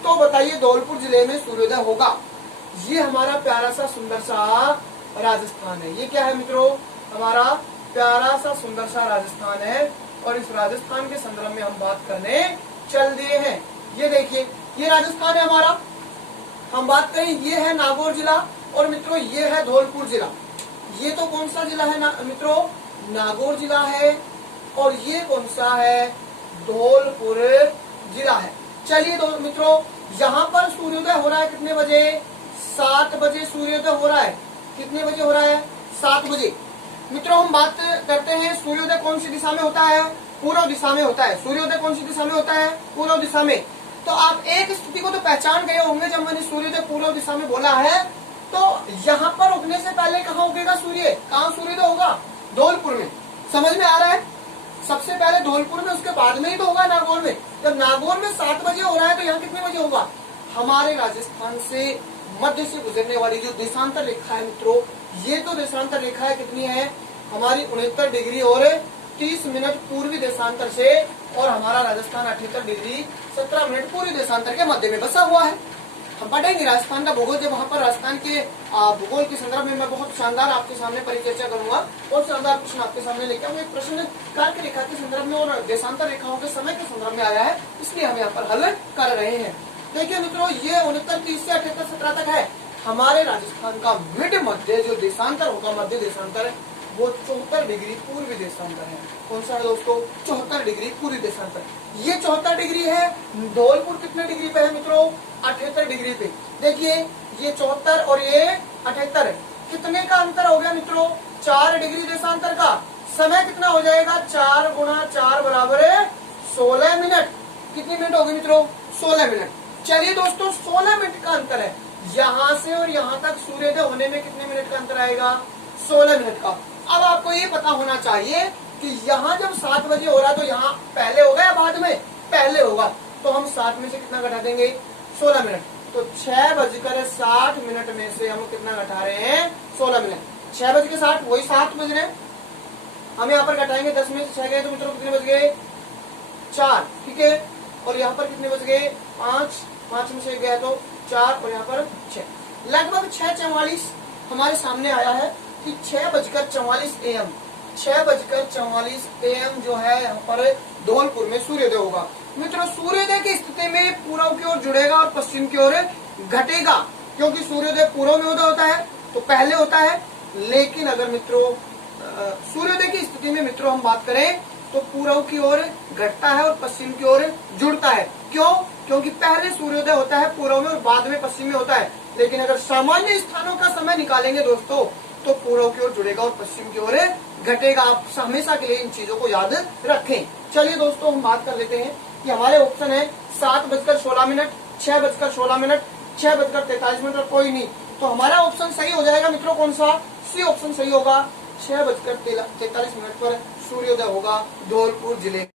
तो बताइए धौलपुर जिले में सूर्योदय होगा। ये हमारा प्यारा सा सुंदर सा राजस्थान है। ये क्या है मित्रों? हमारा प्यारा सा सुंदर सा राजस्थान है, और इस राजस्थान के संदर्भ में हम बात करने चल दिए हैं। ये देखिए, ये राजस्थान है हमारा। हम बात करें, ये है नागौर जिला, और मित्रों ये है धौलपुर जिला। ये तो कौन सा जिला है मित्रों? नागौर जिला है, और ये कौन सा है? धौलपुर जिला है। चलिए मित्रों, यहाँ पर सूर्योदय हो रहा है कितने बजे? 7 बजे सूर्योदय हो रहा है। कितने बजे हो रहा है? 7 बजे। मित्रों हम बात करते हैं, सूर्योदय कौन सी दिशा में होता है? पूर्व दिशा में होता है। सूर्योदय कौन सी दिशा में होता है? पूर्व दिशा में। तो आप एक स्थिति को तो पहचान गए होंगे, जब मैंने सूर्योदय पूर्व दिशा में बोला है, तो यहाँ पर उगने से पहले कहाँ उगेगा सूर्य? कहाँ सूर्योदय होगा? धौलपुर में। समझ में आ रहा है? सबसे पहले धौलपुर में, उसके बाद में ही तो होगा नागौर में। जब नागौर में 7 बजे हो रहा है, तो यहाँ कितने बजे होगा? हमारे राजस्थान से मध्य से गुजरने वाली जो देशांतर रेखा है मित्रों, ये तो देशांतर रेखा है, कितनी है? हमारी 69 डिग्री और 30 मिनट पूर्वी देशांतर से, और हमारा राजस्थान 78 डिग्री 17 मिनट पूर्वी देशांतर के मध्य में बसा हुआ है। हम पढ़ेंगे राजस्थान का भूगोल, जब वहाँ पर राजस्थान के भूगोल के संदर्भ में मैं बहुत शानदार आपके सामने परिचर्चा करूंगा, बहुत शानदार प्रश्न आपके सामने लेके आऊंगा। एक प्रश्न कार्य रेखा के संदर्भ में और देशांतर रेखाओं के समय के संदर्भ में आया है, इसलिए हम यहाँ पर हल कर रहे हैं। देखिए मित्रों, ये 69 30 से 78 17 तक है। हमारे राजस्थान का मिड मध्य जो देशांतर होगा, मध्य देशांतर, वो 74 डिग्री पूर्वी देशांतर है। कौन सा है दोस्तों? 74 डिग्री पूर्वी देशांतर। ये 74 डिग्री है। धौलपुर कितने डिग्री पे है मित्रों? 78 डिग्री पे। देखिए, ये 74 और ये 78, कितने का अंतर हो गया मित्रों? 4 डिग्री देशांतर का। समय कितना हो जाएगा? 4 गुणा 4 बराबर है 16 मिनट। कितने मिनट हो गए मित्रों? 16 मिनट। चलिए दोस्तों, 16 मिनट का अंतर है। यहाँ से और यहाँ तक सूर्योदय होने में कितने मिनट का अंतर आएगा? 16 मिनट का। अब आपको ये पता होना चाहिए कि यहाँ जब 7 बजे हो रहा है, तो यहाँ पहले होगा या बाद में? पहले होगा। तो हम 7 में से कितना घटा देंगे? 16 मिनट। तो 6:60 में से हम कितना घटा रहे हैं? 16 मिनट। 6:60 वही 7 बज रहे हैं। हम यहाँ पर घटाएंगे, 10 में से 6 गए तो मित्रों कितने बज गए? 4। ठीक है। और यहाँ पर कितने बज गए? 5। 5 में से गया तो 4, और यहाँ पर 6। लगभग 6:44 हमारे सामने आया है कि 6:44 AM 6:44 AM जो है यहाँ पर धौलपुर में सूर्योदय होगा। मित्रों, सूर्योदय की स्थिति में पूर्व की ओर जुड़ेगा और पश्चिम की ओर घटेगा, क्योंकि सूर्योदय पूर्व में उदय होता है तो पहले होता है। लेकिन अगर मित्रों सूर्योदय की स्थिति में मित्रों हम बात करें, तो पूर्व की ओर घटता है और पश्चिम की ओर जुड़ता है। क्यों? क्योंकि पहले सूर्योदय होता है पूर्व में और बाद में पश्चिम में होता है। लेकिन अगर सामान्य स्थानों का समय निकालेंगे दोस्तों, तो पूर्व की ओर जुड़ेगा और पश्चिम की ओर घटेगा। आप हमेशा के लिए इन चीजों को याद रखें। चलिए दोस्तों, हम बात कर लेते हैं कि हमारे ऑप्शन है 7:16, 6:16, 6:43 और कोई नहीं। तो हमारा ऑप्शन सही हो जाएगा मित्रों, कौन सा? सी ऑप्शन सही होगा। 6:43 पर सूर्योदय होगा धौलपुर जिले।